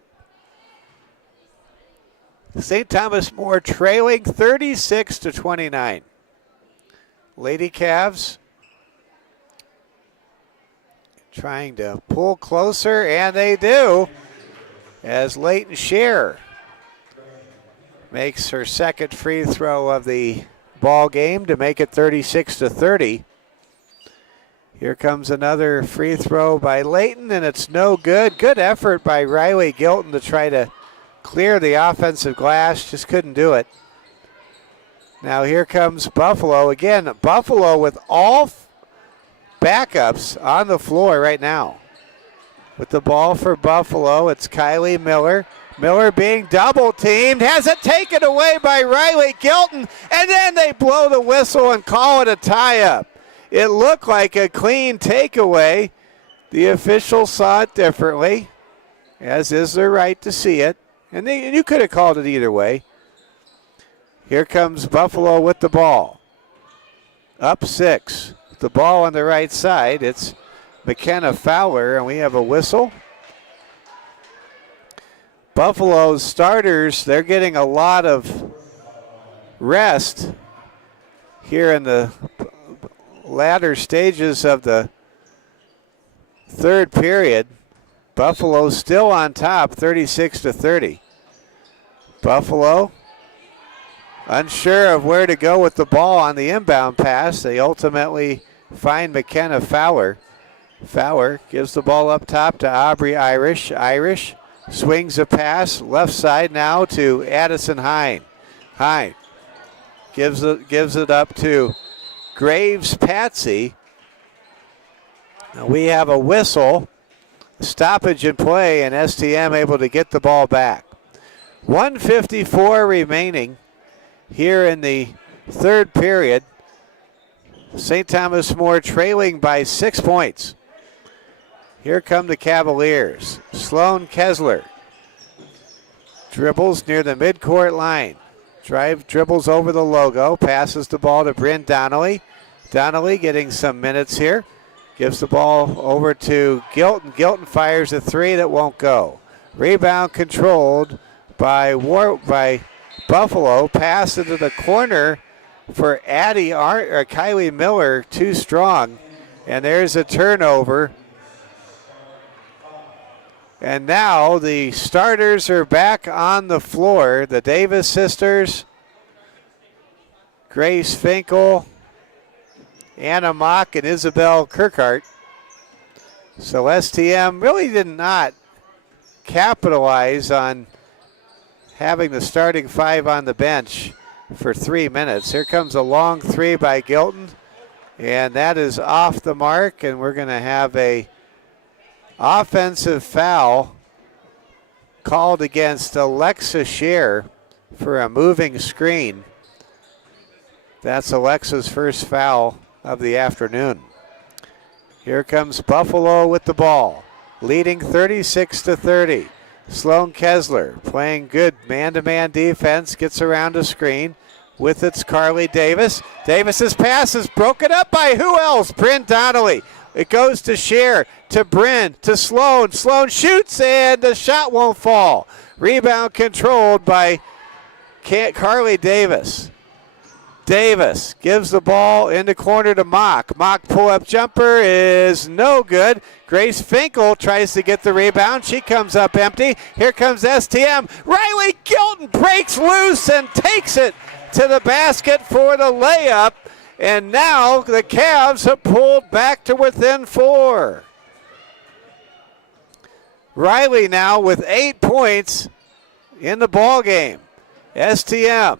St. Thomas More trailing 36-29. Lady Cavs trying to pull closer, and they do, as Leighton Shear makes her second free throw of the ball game to make it 36-30. Here comes another free throw by Leighton, and it's no good. Good effort by Riley Gilton to try to clear the offensive glass. Just couldn't do it. Now here comes Buffalo. Again, Buffalo with all backups on the floor right now. With the ball for Buffalo, it's Kylie Miller. Miller being double teamed, has it taken away by Riley Gilton, and then they blow the whistle and call it a tie-up. It looked like a clean takeaway. The officials saw it differently, as is their right to see it. And you could have called it either way. Here comes Buffalo with the ball. Up 6. The ball on the right side. It's McKenna Fowler, and we have a whistle. Buffalo's starters, they're getting a lot of rest here in the latter stages of the third period. Buffalo still on top, 36-30. Buffalo unsure of where to go with the ball on the inbound pass. They ultimately find McKenna Fowler. Fowler gives the ball up top to Aubrey Irish. Irish swings a pass left side now to Addison Hine. Hine gives it up to Graves Patsy. Now we have a whistle, stoppage in play, and STM able to get the ball back. 1:54 remaining here in the third period. St. Thomas More trailing by 6 points. Here come the Cavaliers. Sloan Kessler dribbles near the midcourt line. Dribbles over the logo, passes the ball to Bryn Donnelly. Donnelly getting some minutes here. Gives the ball over to Gilton. Gilton fires a 3 that won't go. Rebound controlled by Buffalo. Pass into the corner for Kylie Miller, too strong. And there's a turnover. And now the starters are back on the floor. The Davis sisters, Grace Finkel, Anna Mock, and Isabel Kirkhart. So STM really did not capitalize on having the starting 5 on the bench for 3 minutes. Here comes a long 3 by Gilton, and that is off the mark, and we're going to have a offensive foul called against Alexa Shear for a moving screen. That's Alexa's first foul of the afternoon. Here comes Buffalo with the ball, leading 36-30. Sloan Kessler playing good man-to-man defense, gets around a screen. With it's Carly Davis. Davis's pass is broken up by who else? Bryn Donnelly. It goes to Shear, to Bryn, to Sloan. Sloan shoots, and the shot won't fall. Rebound controlled by Carly Davis. Davis gives the ball in the corner to Mock. Mock pull-up jumper is no good. Grace Finkel tries to get the rebound. She comes up empty. Here comes STM. Riley Gilton breaks loose and takes it to the basket for the layup. And now the Cavs have pulled back to within 4. Riley now with 8 points in the ball game. STM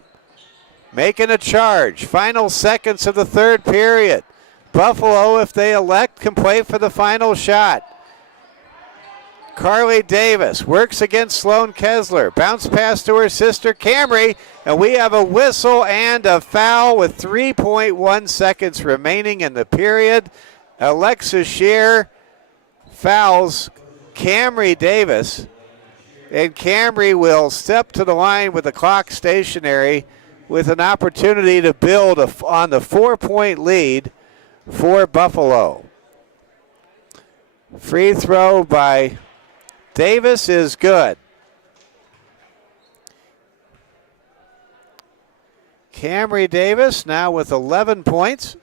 making a charge. Final seconds of the third period. Buffalo, if they elect, can play for the final shot. Carly Davis works against Sloan Kessler. Bounce pass to her sister Camry, and we have a whistle and a foul with 3.1 seconds remaining in the period. Alexa Shear fouls Camry Davis, and Camry will step to the line with the clock stationary with an opportunity to build on the 4-point lead for Buffalo. Free throw by Davis is good. Camry Davis now with 11 points.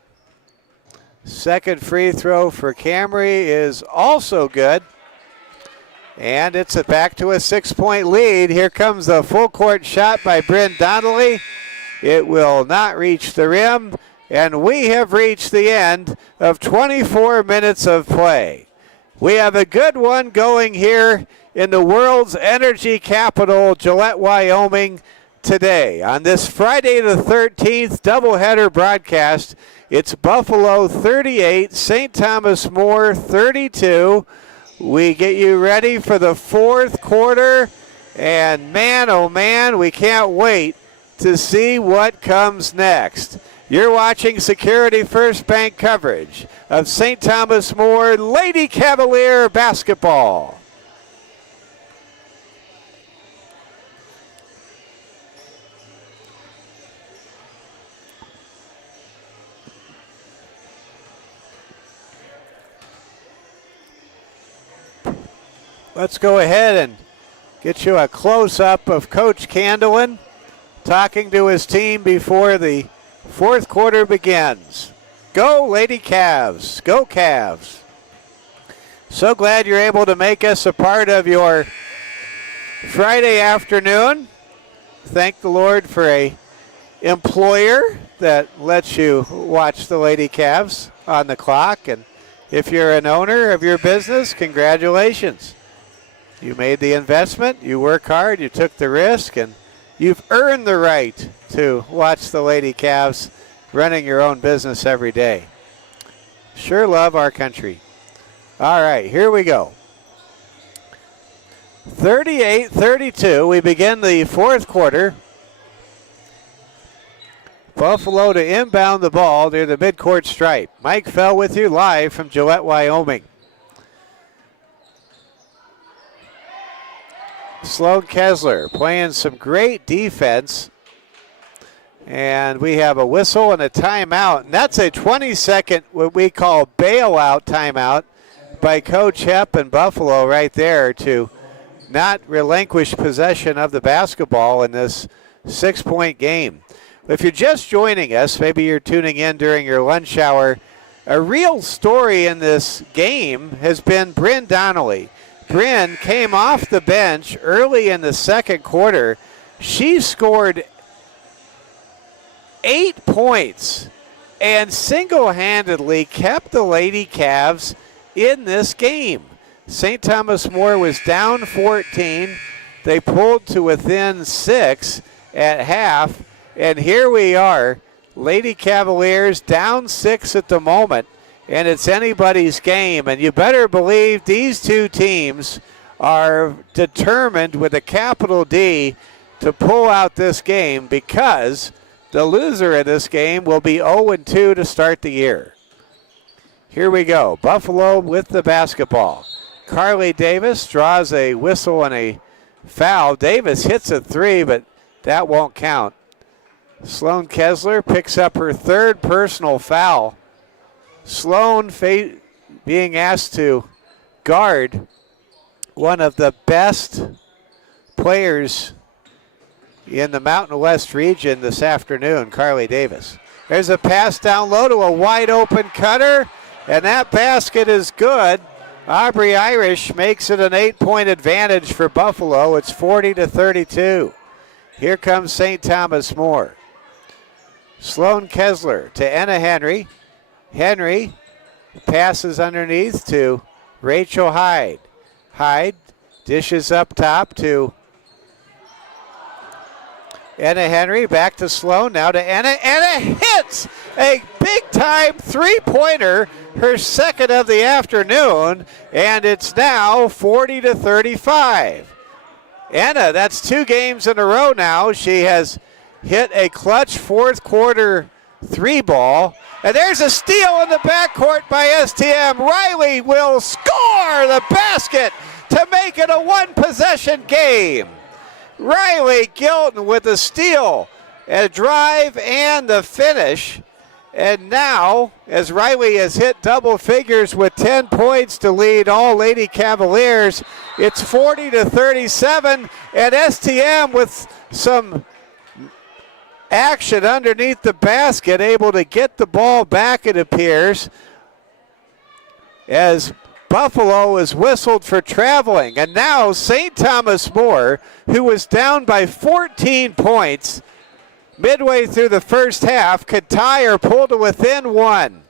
Second free throw for Camry is also good. And it's back to a 6-point lead. Here comes a full court shot by Bryn Donnelly. It will not reach the rim, and we have reached the end of 24 minutes of play. We have a good one going here in the world's energy capital, Gillette, Wyoming, today. On this Friday the 13th doubleheader broadcast, it's Buffalo 38, St. Thomas More 32. We get you ready for the fourth quarter, and man, oh man, we can't wait to see what comes next. You're watching Security First Bank coverage of St. Thomas More Lady Cavalier basketball. Let's go ahead and get you a close-up of Coach Candlin talking to his team before the fourth quarter begins. Go Lady Cavs. Go Cavs. So glad you're able to make us a part of your Friday afternoon. Thank the Lord for a employer that lets you watch the Lady Cavs on the clock. And if you're an owner of your business, congratulations. You made the investment, you work hard, you took the risk, and you've earned the right to watch the Lady Cavs running your own business every day. Sure love our country. All right, here we go. 38-32, we begin the fourth quarter. Buffalo to inbound the ball near the midcourt stripe. Mike Fell with you live from Gillette, Wyoming. Sloan Kessler playing some great defense. And we have a whistle and a timeout. And that's a 20-second, what we call bailout timeout by Coach Hepp and Buffalo right there to not relinquish possession of the basketball in this 6-point game. If you're just joining us, maybe you're tuning in during your lunch hour, a real story in this game has been Bryn Donnelly. Bryn came off the bench early in the second quarter. She scored 8 points and single-handedly kept the Lady Cavs in this game. St. Thomas More was down 14. They pulled to within 6 at half, and here we are, Lady Cavaliers down 6 at the moment. And it's anybody's game. And you better believe these two teams are determined with a capital D to pull out this game, because the loser of this game will be 0-2 to start the year. Here we go. Buffalo with the basketball. Carly Davis draws a whistle and a foul. Davis hits a three, but that won't count. Sloan Kessler picks up her third personal foul. Sloan being asked to guard one of the best players in the Mountain West region this afternoon, Carly Davis. There's a pass down low to a wide open cutter, and that basket is good. Aubrey Irish makes it an 8-point advantage for Buffalo. It's 40-32. Here comes St. Thomas More. Sloan Kessler to Anna Henry. Henry passes underneath to Rachel Hyde. Hyde dishes up top to Anna Henry. Back to Sloan. Now to Anna. Anna hits a big-time three-pointer, her second of the afternoon, and it's now 40-35. Anna, that's 2 games in a row now. She has hit a clutch fourth quarter 3-ball. And there's a steal in the backcourt by STM. Riley will score the basket to make it a one-possession game. Riley Gilton with the steal, a drive, and the finish. And now, as Riley has hit double figures with 10 points to lead all Lady Cavaliers, it's 40-37, and STM with some action underneath the basket, able to get the ball back, it appears, as Buffalo is whistled for traveling. And now St. Thomas More, who was down by 14 points midway through the first half, could tie or pull to within 1.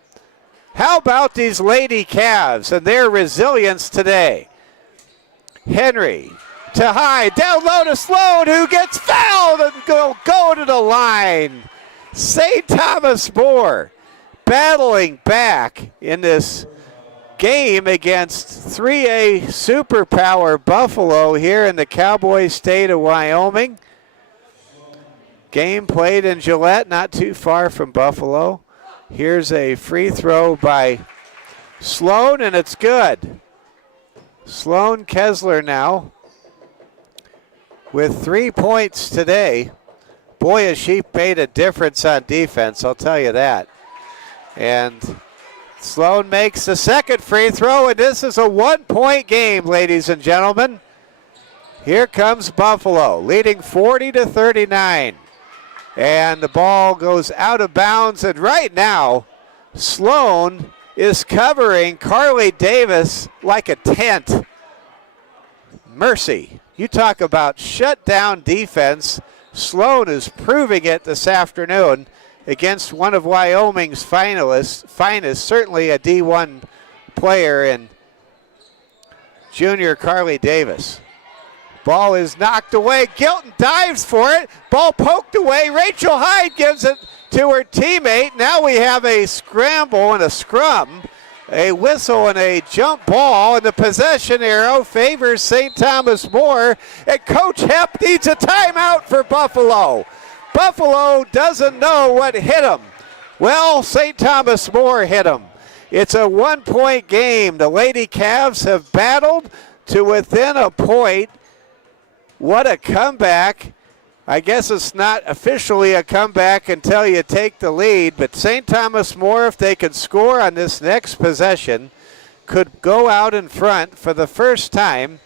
How about these Lady Cavs and their resilience today? Henry to Hyde, down low to Sloan, who gets fouled and go to the line. St. Thomas More battling back in this game against 3A superpower Buffalo here in the Cowboy State of Wyoming. Game played in Gillette, not too far from Buffalo. Here's a free throw by Sloan, and it's good. Sloan Kessler now with 3 points today. Boy, has she made a difference on defense, I'll tell you that. And Sloan makes the second free throw, and this is a 1-point game, ladies and gentlemen. Here comes Buffalo, leading 40-39. And the ball goes out of bounds, and right now, Sloan is covering Carly Davis like a tent. Mercy. You talk about shutdown defense. Sloan is proving it this afternoon against one of Wyoming's finest, certainly a D1 player in junior Carly Davis. Ball is knocked away. Gilton dives for it. Ball poked away. Rachel Hyde gives it to her teammate. Now we have a scramble and a scrum. A whistle and a jump ball, and the possession arrow favors St. Thomas More, and Coach Hepp needs a timeout for Buffalo. Buffalo doesn't know what hit them. Well, St. Thomas More hit them. It's a 1-point game. The Lady Cavs have battled to within a point. What a comeback. I guess it's not officially a comeback until you take the lead, but St. Thomas More, if they can score on this next possession, could go out in front for the first time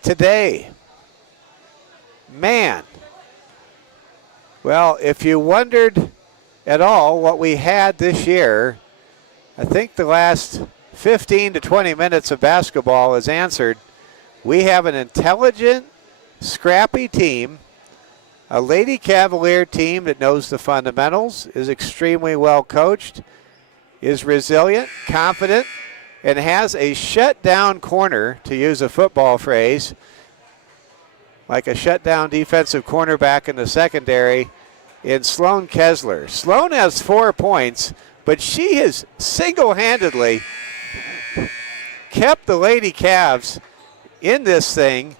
today. Man. Well, if you wondered at all what we had this year, I think the last 15 to 20 minutes of basketball is answered. We have an intelligent, scrappy team, a Lady Cavalier team that knows the fundamentals, is extremely well coached, is resilient, confident, and has a shutdown corner, to use a football phrase, like a shutdown defensive cornerback in the secondary in Sloan Kessler. Sloan has 4 points, but she has single-handedly kept the Lady Cavs in this thing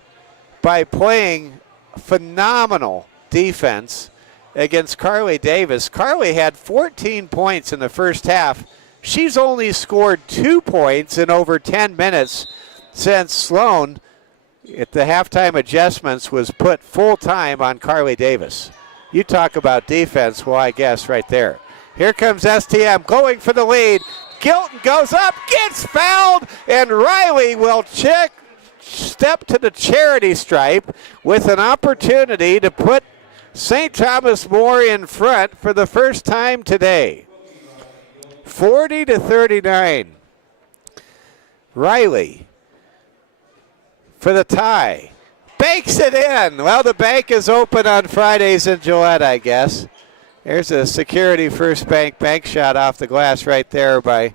by playing phenomenal defense against Carly Davis. Carly had 14 points in the first half. She's only scored 2 points in over 10 minutes since Sloan, at the halftime adjustments, was put full time on Carly Davis. You talk about defense, well, I guess right there. Here comes STM going for the lead. Gilton goes up, gets fouled, and Riley will step to the charity stripe with an opportunity to put St. Thomas More in front for the first time today. 40-39. Riley for the tie. Banks it in. Well, the bank is open on Fridays in Gillette, I guess. There's a Security First bank shot off the glass right there by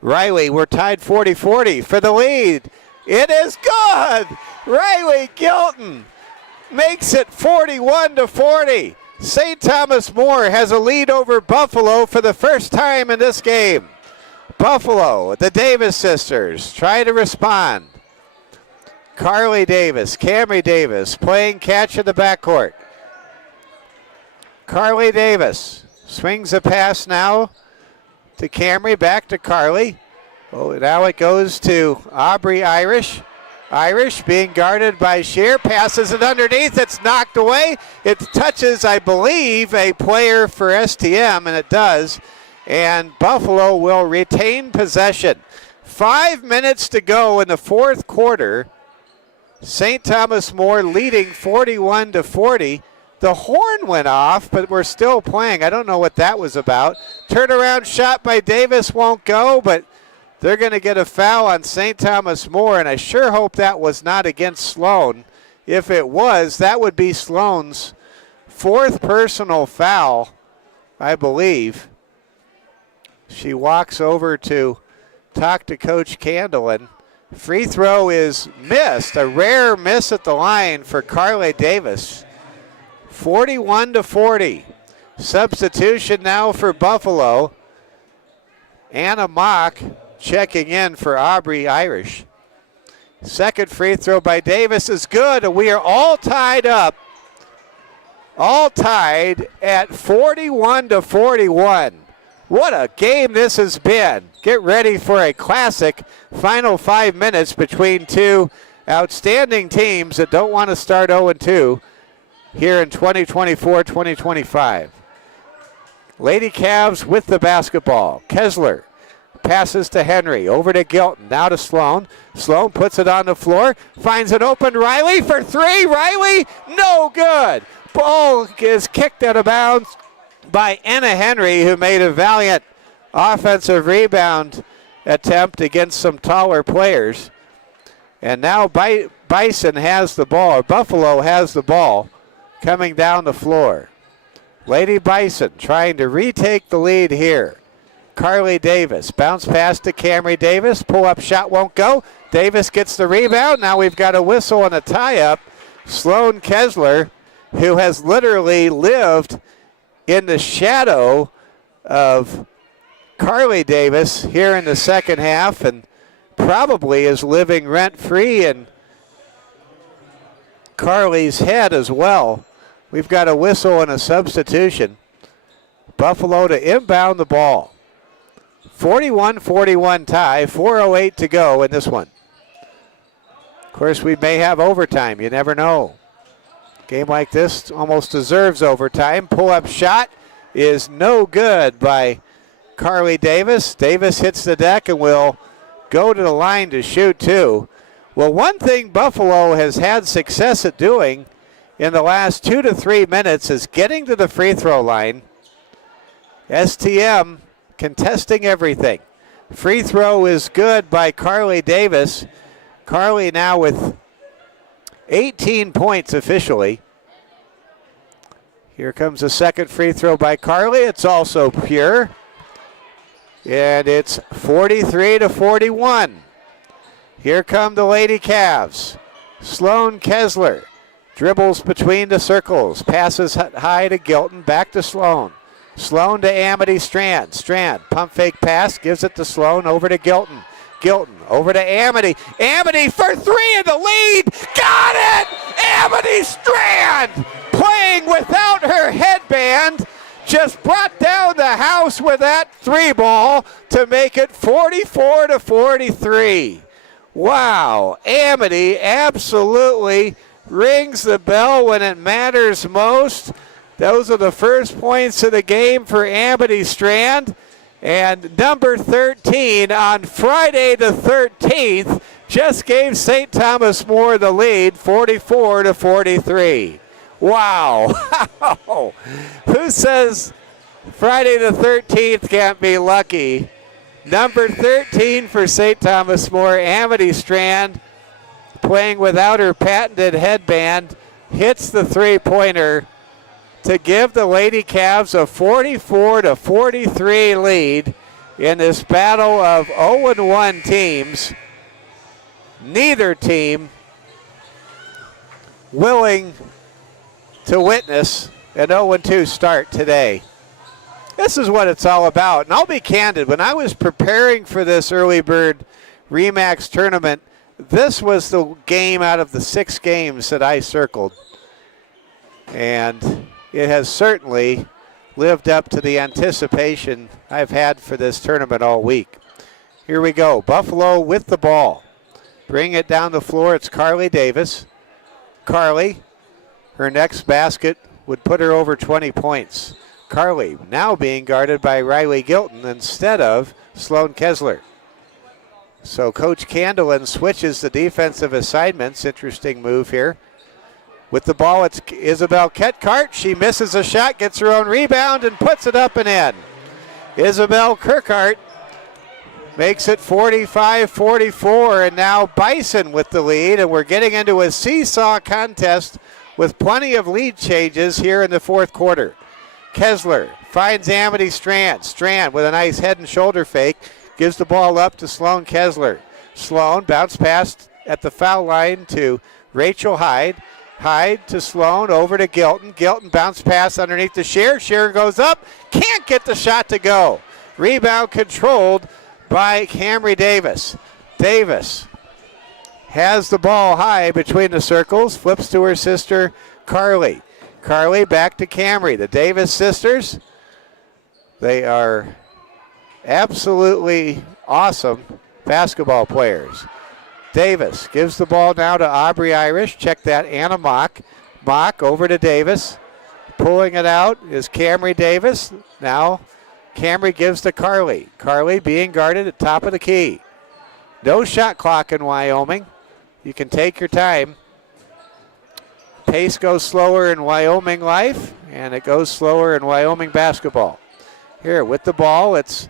Riley. We're tied 40-40 for the lead. It is good. Riley Gilton makes it 41-40. St. Thomas More has a lead over Buffalo for the first time in this game. Buffalo, the Davis sisters, try to respond. Carly Davis, Camry Davis playing catch in the backcourt. Carly Davis swings a pass now to Camry, back to Carly. Oh, now it goes to Aubrey Irish. Irish being guarded by Shear, passes it underneath, it's knocked away. It touches, I believe, a player for STM, and it does. And Buffalo will retain possession. 5 minutes to go in the fourth quarter. St. Thomas More leading 41-40. The horn went off, but we're still playing. I don't know what that was about. Turnaround shot by Davis won't go, but they're going to get a foul on St. Thomas More, and I sure hope that was not against Sloan. If it was, that would be Sloan's fourth personal foul, I believe. She walks over to talk to Coach Candlin. Free throw is missed, a rare miss at the line for Carly Davis. 41-40. Substitution now for Buffalo. Anna Mock checking in for Aubrey Irish. Second free throw by Davis is good, and we are all tied up. All tied at 41-41. What a game this has been. Get ready for a classic final 5 minutes between two outstanding teams that don't want to start 0-2 here in 2024-2025. Lady Cavs with the basketball. Kessler passes to Henry, over to Gilton, now to Sloan. Sloan puts it on the floor, finds an open Riley for three. Riley, no good. Ball is kicked out of bounds by Anna Henry, who made a valiant offensive rebound attempt against some taller players. And now Bison has the ball, or Buffalo has the ball coming down the floor. Lady Bison trying to retake the lead here. Carly Davis, bounce pass to Camry Davis, pull-up shot won't go. Davis gets the rebound. Now we've got a whistle and a tie-up. Sloan Kessler, who has literally lived in the shadow of Carly Davis here in the second half, and probably is living rent-free in Carly's head as well. We've got a whistle and a substitution. Buffalo to inbound the ball. 41-41 tie, 4:08 to go in this one. Of course, we may have overtime. You never know. Game like this almost deserves overtime. Pull-up shot is no good by Carly Davis. Davis hits the deck and will go to the line to shoot two. Well, one thing Buffalo has had success at doing in the last 2 to 3 minutes is getting to the free throw line. STM contesting everything. Free throw is good by Carly Davis. Carly now with 18 points officially. Here comes a second free throw by Carly. It's also pure. And it's 43-41. Here come the Lady Cavs. Sloan Kessler dribbles between the circles. Passes high to Gilton. Back to Sloan. Sloan to Amity Strand. Strand, pump fake pass, gives it to Sloan, over to Gilton. Gilton, over to Amity. Amity for three in the lead. Got it! Amity Strand, playing without her headband, just brought down the house with that three ball to make it 44-43. Wow, Amity absolutely rings the bell when it matters most. Those are the first points of the game for Amity Strand. And number 13 on Friday the 13th just gave St. Thomas More the lead, 44-43. Wow. Who says Friday the 13th can't be lucky? Number 13 for St. Thomas More, Amity Strand, playing without her patented headband, hits the three-pointer to give the Lady Cavs a 44-43 lead in this battle of 0-1 teams. Neither team willing to witness an 0-2 start today. This is what it's all about. And I'll be candid, when I was preparing for this early bird Remax tournament, this was the game out of the 6 games that I circled. And it has certainly lived up to the anticipation I've had for this tournament all week. Here we go. Buffalo with the ball. Bring it down the floor. It's Carly Davis. Carly, her next basket would put her over 20 points. Carly now being guarded by Riley Gilton instead of Sloan Kessler. So Coach Candlin switches the defensive assignments. Interesting move here. With the ball, it's Isabel Ketkart. She misses a shot, gets her own rebound, and puts it up and in. Isabel Kirkhart makes it 45-44, and now Bison with the lead, and we're getting into a seesaw contest with plenty of lead changes here in the fourth quarter. Kessler finds Amity Strand. Strand with a nice head and shoulder fake gives the ball up to Sloan Kessler. Sloan bounce pass at the foul line to Rachel Hyde. Hyde to Sloan, over to Gilton. Gilton bounce pass underneath the Shear. Shear goes up, can't get the shot to go. Rebound controlled by Camry Davis. Davis has the ball high between the circles, flips to her sister Carly. Carly back to Camry. The Davis sisters, they are absolutely awesome basketball players. Davis gives the ball now to Aubrey Irish. Check that, Anna Mock. Mock over to Davis. Pulling it out is Camry Davis. Now Camry gives to Carly. Carly being guarded at top of the key. No shot clock in Wyoming. You can take your time. Pace goes slower in Wyoming life, and it goes slower in Wyoming basketball. Here with the ball, it's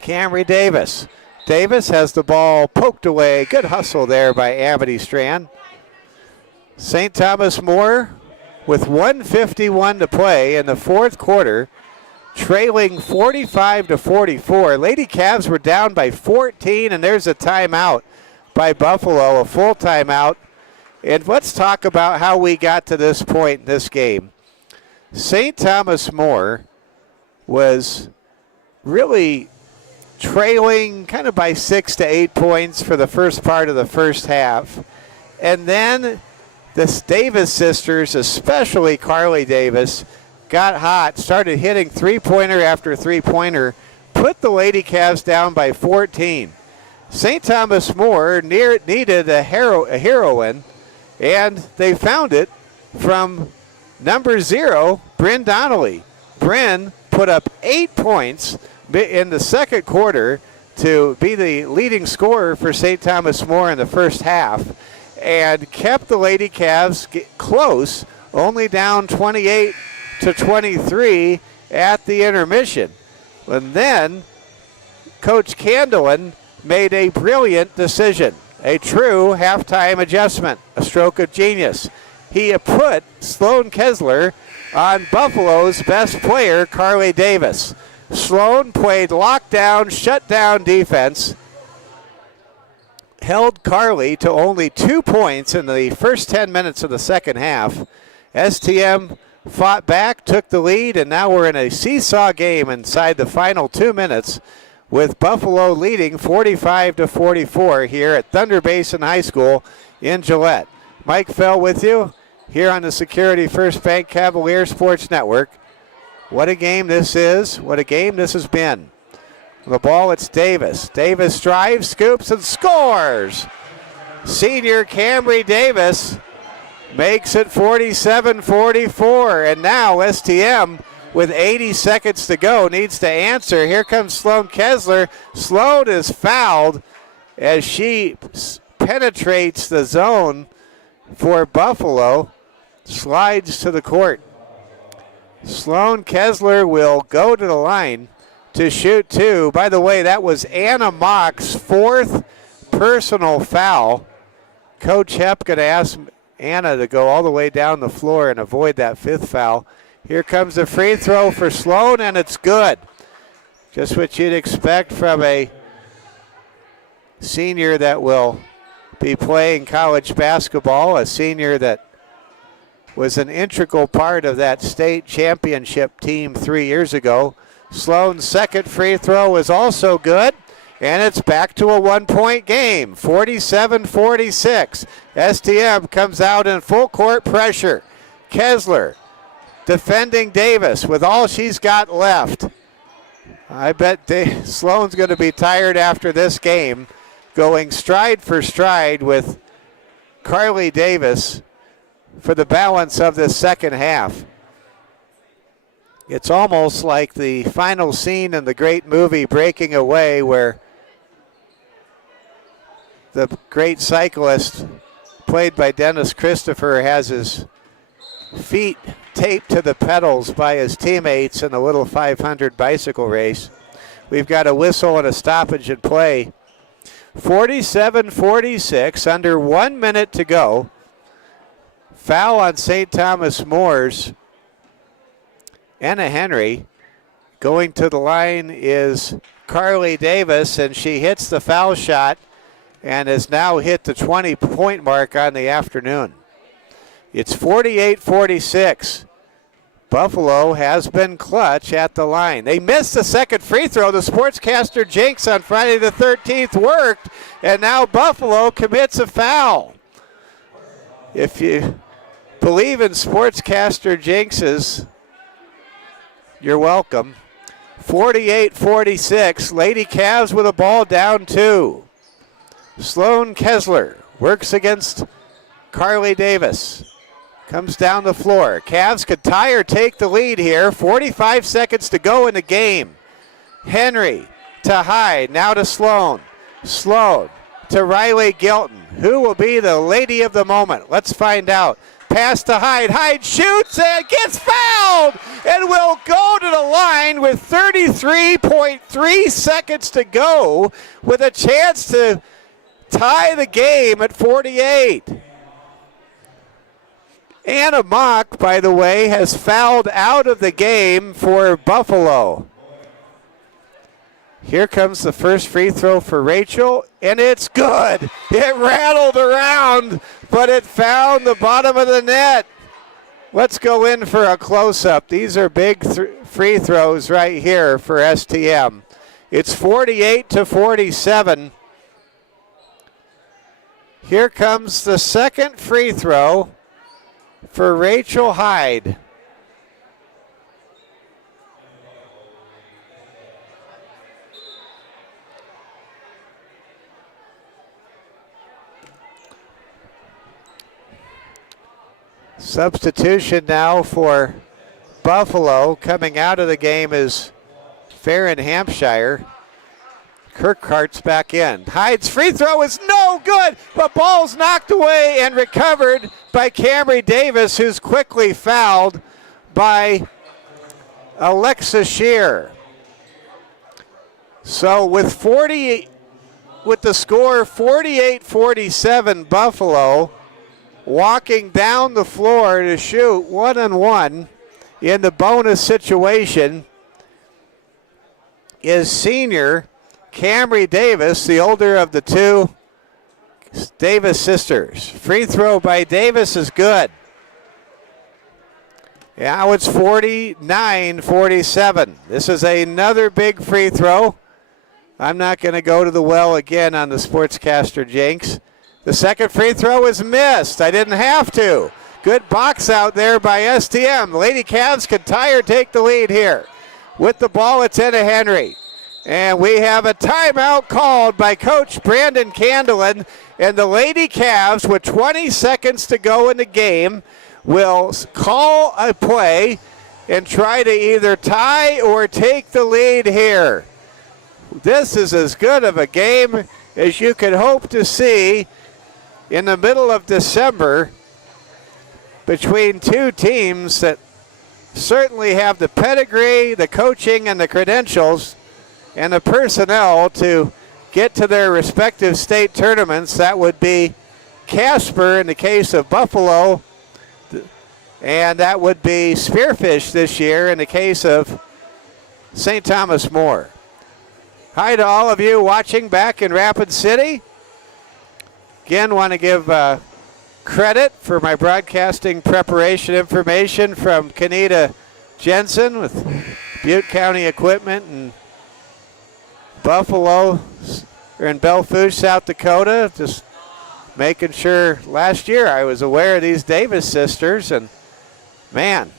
Camry Davis. Davis has the ball poked away. Good hustle there by Amity Strand. St. Thomas More with 1:51 to play in the fourth quarter, trailing 45-44. Lady Cavs were down by 14, and there's a timeout by Buffalo, a full timeout. And let's talk about how we got to this point in this game. St. Thomas More was really trailing kind of by 6 to 8 points for the first part of the first half. And then the Davis sisters, especially Carly Davis, got hot, started hitting three-pointer after three-pointer, put the Lady Cavs down by 14. St. Thomas More needed a heroine, and they found it from number 0, Bryn Donnelly. Bryn put up 8 points in the second quarter to be the leading scorer for St. Thomas More in the first half, and kept the Lady Cavs close, only down 28-23 at the intermission. And then Coach Candlin made a brilliant decision, a true halftime adjustment, a stroke of genius. He put Sloan Kessler on Buffalo's best player, Carly Davis. Sloan played lockdown, shutdown defense, held Carly to only 2 points in the first 10 minutes of the second half. STM fought back, took the lead, and now we're in a seesaw game inside the final 2 minutes with Buffalo leading 45-44 here at Thunder Basin High School in Gillette. Mike Fell with you here on the Security First Bank Cavalier Sports Network. What a game this is. What a game this has been. The ball, it's Davis. Davis drives, scoops, and scores. Senior Camry Davis makes it 47-44. And now STM, with 80 seconds to go, needs to answer. Here comes Sloan Kessler. Sloan is fouled, as she penetrates the zone for Buffalo, slides to the court. Sloan Kessler will go to the line to shoot two. By the way, that was Anna Mock's fourth personal foul. Coach Hepp going to ask Anna to go all the way down the floor and avoid that fifth foul. Here comes the free throw for Sloan, and it's good. Just what you'd expect from a senior that will be playing college basketball, a senior that was an integral part of that state championship team 3 years ago. Sloan's second free throw is also good, and it's back to a one-point game, 47-46. STM comes out in full court pressure. Kessler defending Davis with all she's got left. I bet Sloan's going to be tired after this game, going stride for stride with Carly Davis for the balance of this second half. It's almost like the final scene in the great movie Breaking Away, where the great cyclist played by Dennis Christopher has his feet taped to the pedals by his teammates in a little 500 bicycle race. We've got a whistle and a stoppage in play. 47-46, under 1 minute to go. Foul on St. Thomas More's Anna Henry. Going to the line is Carly Davis, and she hits the foul shot and has now hit the 20-point mark on the afternoon. It's 48-46. Buffalo has been clutch at the line. They missed the second free throw. The sportscaster jinx on Friday the 13th worked, and now Buffalo commits a foul. If you believe in sportscaster jinxes, you're welcome. 48-46. Lady Cavs with a ball down two. Sloan Kessler works against Carly Davis. Comes down the floor. Cavs could tie or take the lead here. 45 seconds to go in the game. Henry to Hyde. Now to Sloan. Sloan to Riley Gilton. Who will be the lady of the moment? Let's find out. Pass to Hyde. Hyde shoots and gets fouled and will go to the line with 33.3 seconds to go with a chance to tie the game at 48. Anna Mock, by the way, has fouled out of the game for Buffalo. Here comes the first free throw for Rachel, and it's good. It rattled around, but it found the bottom of the net. Let's go in for a close-up. These are big free throws right here for STM. It's 48-47. Here comes the second free throw for Rachel Hyde. Substitution now for Buffalo. Coming out of the game is Farron Hampshire. Kirkhart's back in. Hyde's free throw is no good, but ball's knocked away and recovered by Camry Davis, who's quickly fouled by Alexa Shear. So with the score 48-47, Buffalo walking down the floor to shoot 1-on-1 in the bonus situation is senior Camry Davis, the older of the two Davis sisters. Free throw by Davis is good. Now it's 49-47. This is another big free throw. I'm not going to go to the well again on the sportscaster jinx. The second free throw is missed. I didn't have to. Good box out there by STM. Lady Cavs can tie or take the lead here. With the ball, it's Anna Henry. And we have a timeout called by Coach Brandon Candelin. And the Lady Cavs, with 20 seconds to go in the game, will call a play and try to either tie or take the lead here. This is as good of a game as you could hope to see in the middle of December between two teams that certainly have the pedigree, the coaching, and the credentials and the personnel to get to their respective state tournaments. That would be Casper in the case of Buffalo, and that would be Spearfish this year in the case of St. Thomas More. Hi to all of you watching back in Rapid City. Again, want to give credit for my broadcasting preparation information from Kenita Jensen with Butte County Equipment in Buffalo, or in Belfouche, South Dakota. Just making sure. Last year I was aware of these Davis sisters, and man,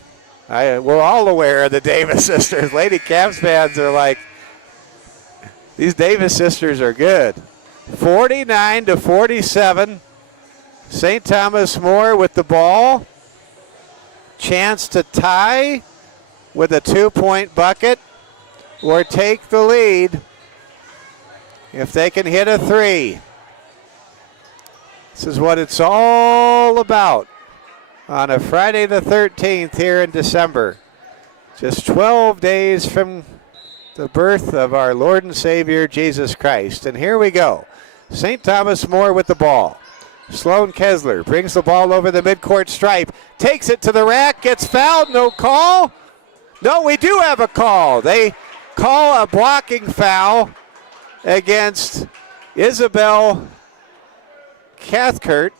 we're all aware of the Davis sisters. Lady Cavs fans are like, these Davis sisters are good. 49-47. St. Thomas More with the ball. Chance to tie with a 2-point bucket or take the lead if they can hit a three. This is what it's all about on a Friday the 13th here in December. Just 12 days from the birth of our Lord and Savior Jesus Christ. And here we go. St. Thomas More with the ball. Sloan Kessler brings the ball over the midcourt stripe, takes it to the rack, gets fouled, no call. No, we do have a call. They call a blocking foul against Isabel Kirkhart,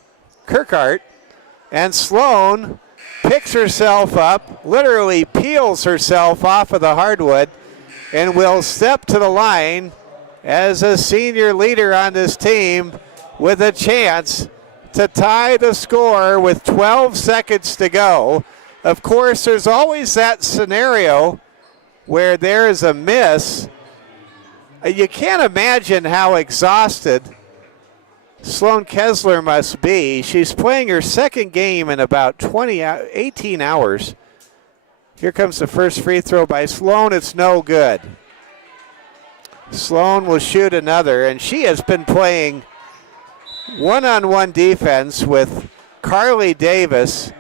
and Sloan picks herself up, literally peels herself off of the hardwood, and will step to the line as a senior leader on this team with a chance to tie the score with 12 seconds to go. Of course, there's always that scenario where there is a miss. You can't imagine how exhausted Sloan Kessler must be. She's playing her second game in about 18 hours. Here comes the first free throw by Sloan. It's no good. Sloan will shoot another, and she has been playing one-on-one defense with Carly Davis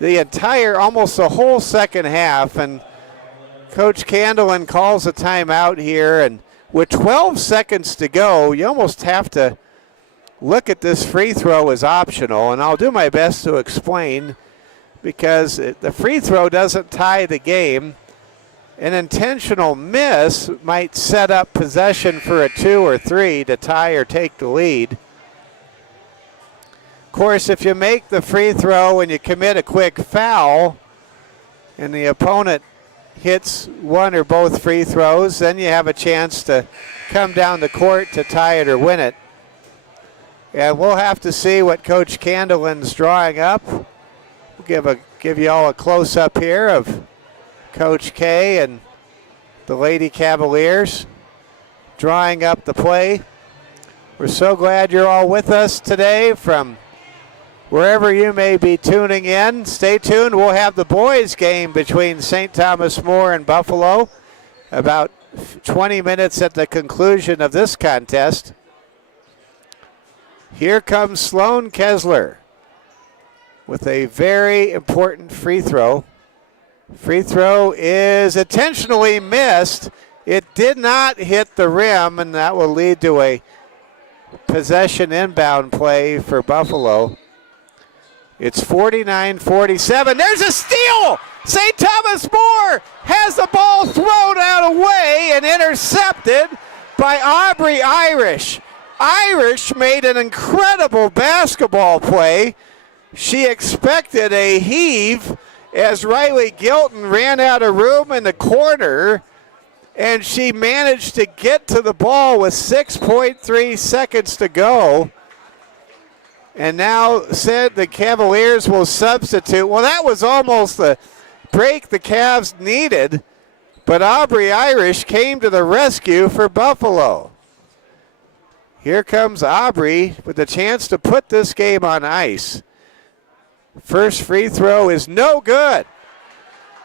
almost the whole second half, and Coach Candlin calls a timeout here, and with 12 seconds to go, you almost have to look at this free throw as optional, and I'll do my best to explain, because the free throw doesn't tie the game. An intentional miss might set up possession for a 2 or 3 to tie or take the lead. Of course, if you make the free throw and you commit a quick foul and the opponent hits one or both free throws, then you have a chance to come down the court to tie it or win it. And we'll have to see what Coach Candelin's drawing up. We'll give you all a close-up here of Coach K and the Lady Cavaliers drawing up the play. We're so glad you're all with us today from wherever you may be tuning in. Stay tuned. We'll have the boys' game between St. Thomas More and Buffalo about 20 minutes at the conclusion of this contest. Here comes Sloan Kessler with a very important free throw. Free throw is intentionally missed. It did not hit the rim, and that will lead to a possession inbound play for Buffalo. It's 49-47. There's a steal! St. Thomas More has the ball thrown out away and intercepted by Aubrey Irish. Irish made an incredible basketball play. She expected a heave as Riley Gilton ran out of room in the corner, and she managed to get to the ball with 6.3 seconds to go. And now said the Cavaliers will substitute. Well, that was almost the break the Cavs needed, but Aubrey Irish came to the rescue for Buffalo. Here comes Aubrey with the chance to put this game on ice. First free throw is no good.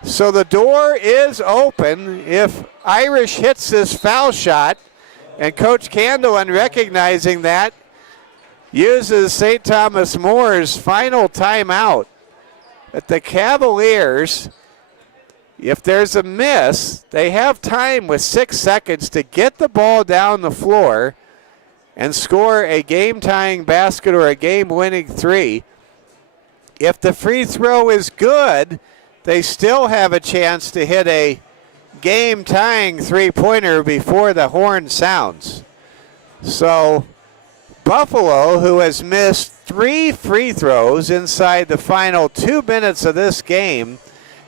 So the door is open. If Irish hits this foul shot, And Coach Candlin, recognizing that, uses St. Thomas More's final timeout. But the Cavaliers, if there's a miss, they have time with 6 seconds to get the ball down the floor and score a game-tying basket or a game-winning three. If the free throw is good, they still have a chance to hit a game-tying three-pointer before the horn sounds. So Buffalo, who has missed 3 free throws inside the final 2 minutes of this game,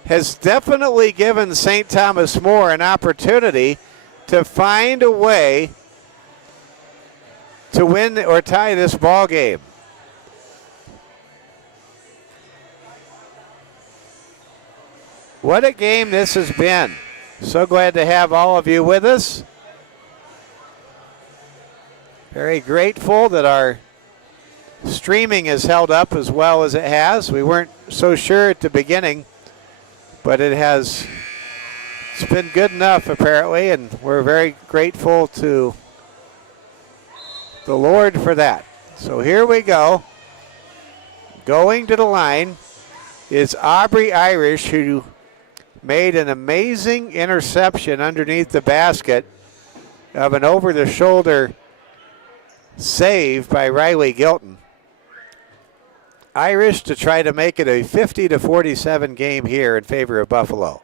has definitely given St. Thomas More an opportunity to find a way to win or tie this ball game. What a game this has been. So glad to have all of you with us. Very grateful that our streaming has held up as well as it has. We weren't so sure at the beginning, but it's been good enough apparently, and we're very grateful to the Lord for that. So here we go. Going to the line is Aubrey Irish, who made an amazing interception underneath the basket of an over-the-shoulder save by Riley Gilton. Irish to try to make it a 50-47 game here in favor of Buffalo.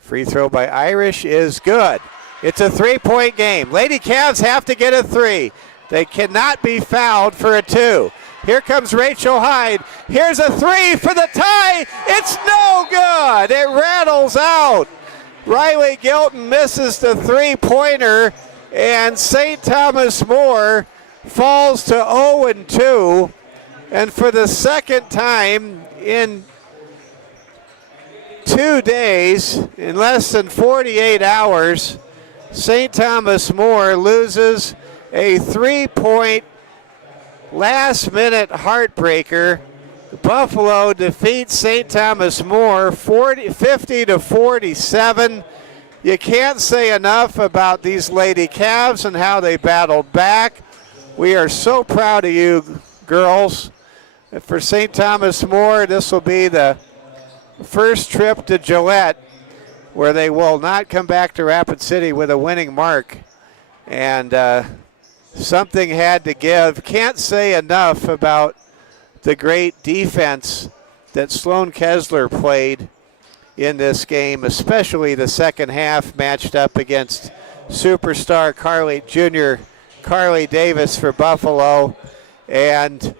Free throw by Irish is good. It's a 3-point game. Lady Cavs have to get a 3. They cannot be fouled for a 2. Here comes Rachel Hyde. Here's a 3 for the tie. It's no good. It rattles out. Riley Gilton misses the 3-pointer, and St. Thomas More falls to 0-2. And for the second time in 2 days, in less than 48 hours, St. Thomas More loses a 3-point last-minute heartbreaker. Buffalo defeats St. Thomas More 50-47. You can't say enough about these Lady Cavs and how they battled back. We are so proud of you, girls. For St. Thomas More, this will be the first trip to Gillette where they will not come back to Rapid City with a winning mark. And something had to give. Can't say enough about the great defense that Sloan Kessler played in this game, especially the second half matched up against superstar Junior Carly Davis for Buffalo. And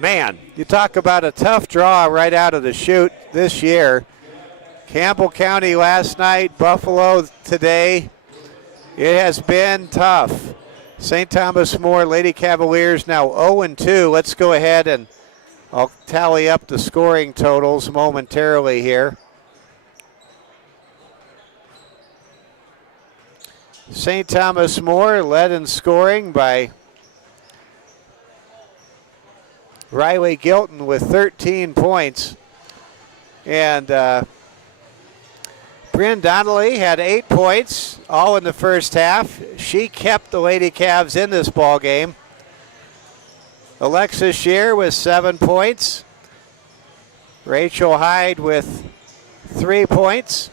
man, you talk about a tough draw right out of the chute this year. Campbell County last night, Buffalo today. It has been tough. St. Thomas More Lady Cavaliers now 0-2. Let's go ahead and I'll tally up the scoring totals momentarily here. St. Thomas More led in scoring by Riley Gilton with 13 points. And Bryn Donnelly had 8 points, all in the first half. She kept the Lady Cavs in this ball game. Alexis Shear with 7 points. Rachel Hyde with 3 points.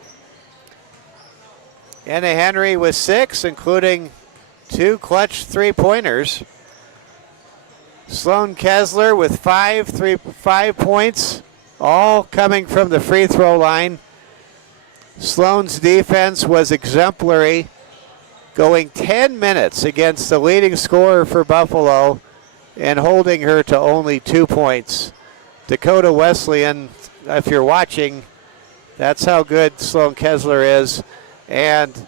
Anna Henry with 6, including 2 clutch 3-pointers. Sloan Kessler with 5 points, all coming from the free throw line. Sloan's defense was exemplary, going 10 minutes against the leading scorer for Buffalo and holding her to only 2 points. Dakota Wesleyan, if you're watching, that's how good Sloan Kessler is. And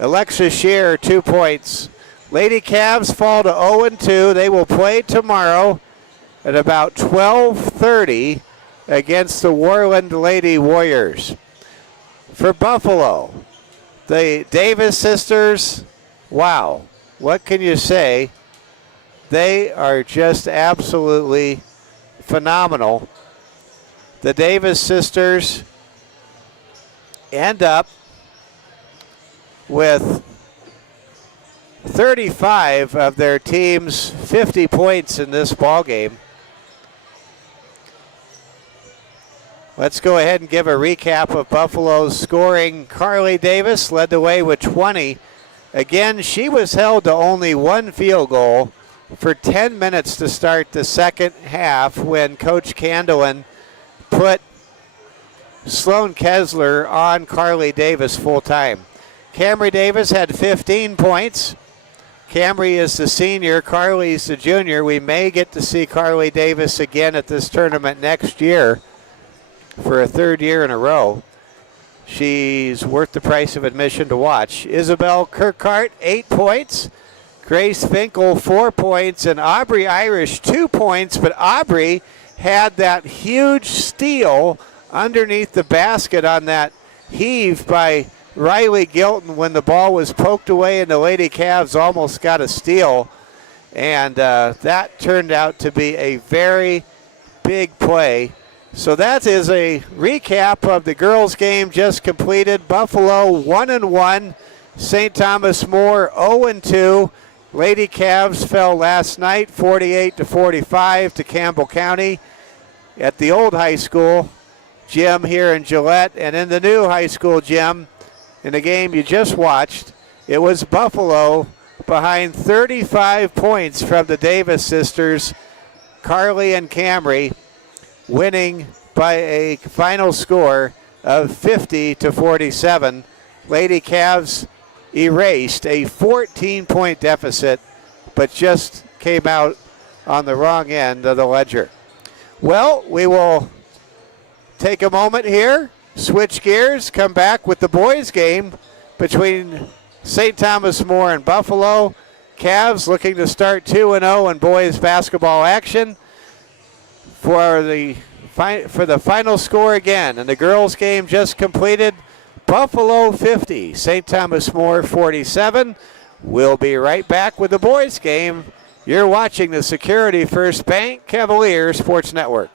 Alexis Shear, 2 points. Lady Cavs fall to 0-2. They will play tomorrow at about 12:30 against the Warland Lady Warriors. For Buffalo, the Davis sisters, wow, what can you say? They are just absolutely phenomenal. The Davis sisters end up with 35 of their team's 50 points in this ball game. Let's go ahead and give a recap of Buffalo's scoring. Carly Davis led the way with 20. Again, she was held to only one field goal for 10 minutes to start the second half when Coach Candlin put Sloan Kessler on Carly Davis full time. Camry Davis had 15 points. Camry is the senior, Carly's the junior. We may get to see Carly Davis again at this tournament next year for a third year in a row. She's worth the price of admission to watch. Isabel Kirkhart, 8 points. Grace Finkel, 4 points. And Aubrey Irish, 2 points. But Aubrey had that huge steal underneath the basket on that heave by Riley Gilton when the ball was poked away and the Lady Cavs almost got a steal. And that turned out to be a very big play. So that is a recap of the girls' game just completed. Buffalo 1-1, St. Thomas More 0-2. Lady Cavs fell last night 48-45 to Campbell County at the old high school gym here in Gillette. And in the new high school gym, in the game you just watched, it was Buffalo behind 35 points from the Davis sisters, Carly and Camry, winning by a final score of 50-47. Lady Cavs erased a 14-point deficit, but just came out on the wrong end of the ledger. Well, we will take a moment here, switch gears, come back with the boys' game between St. Thomas More and Buffalo. Cavs looking to start 2-0 in boys basketball action. For the final score again, and the girls' game just completed, Buffalo 50, St. Thomas More 47. We'll be right back with the boys' game. You're watching the Security First Bank Cavalier Sports Network.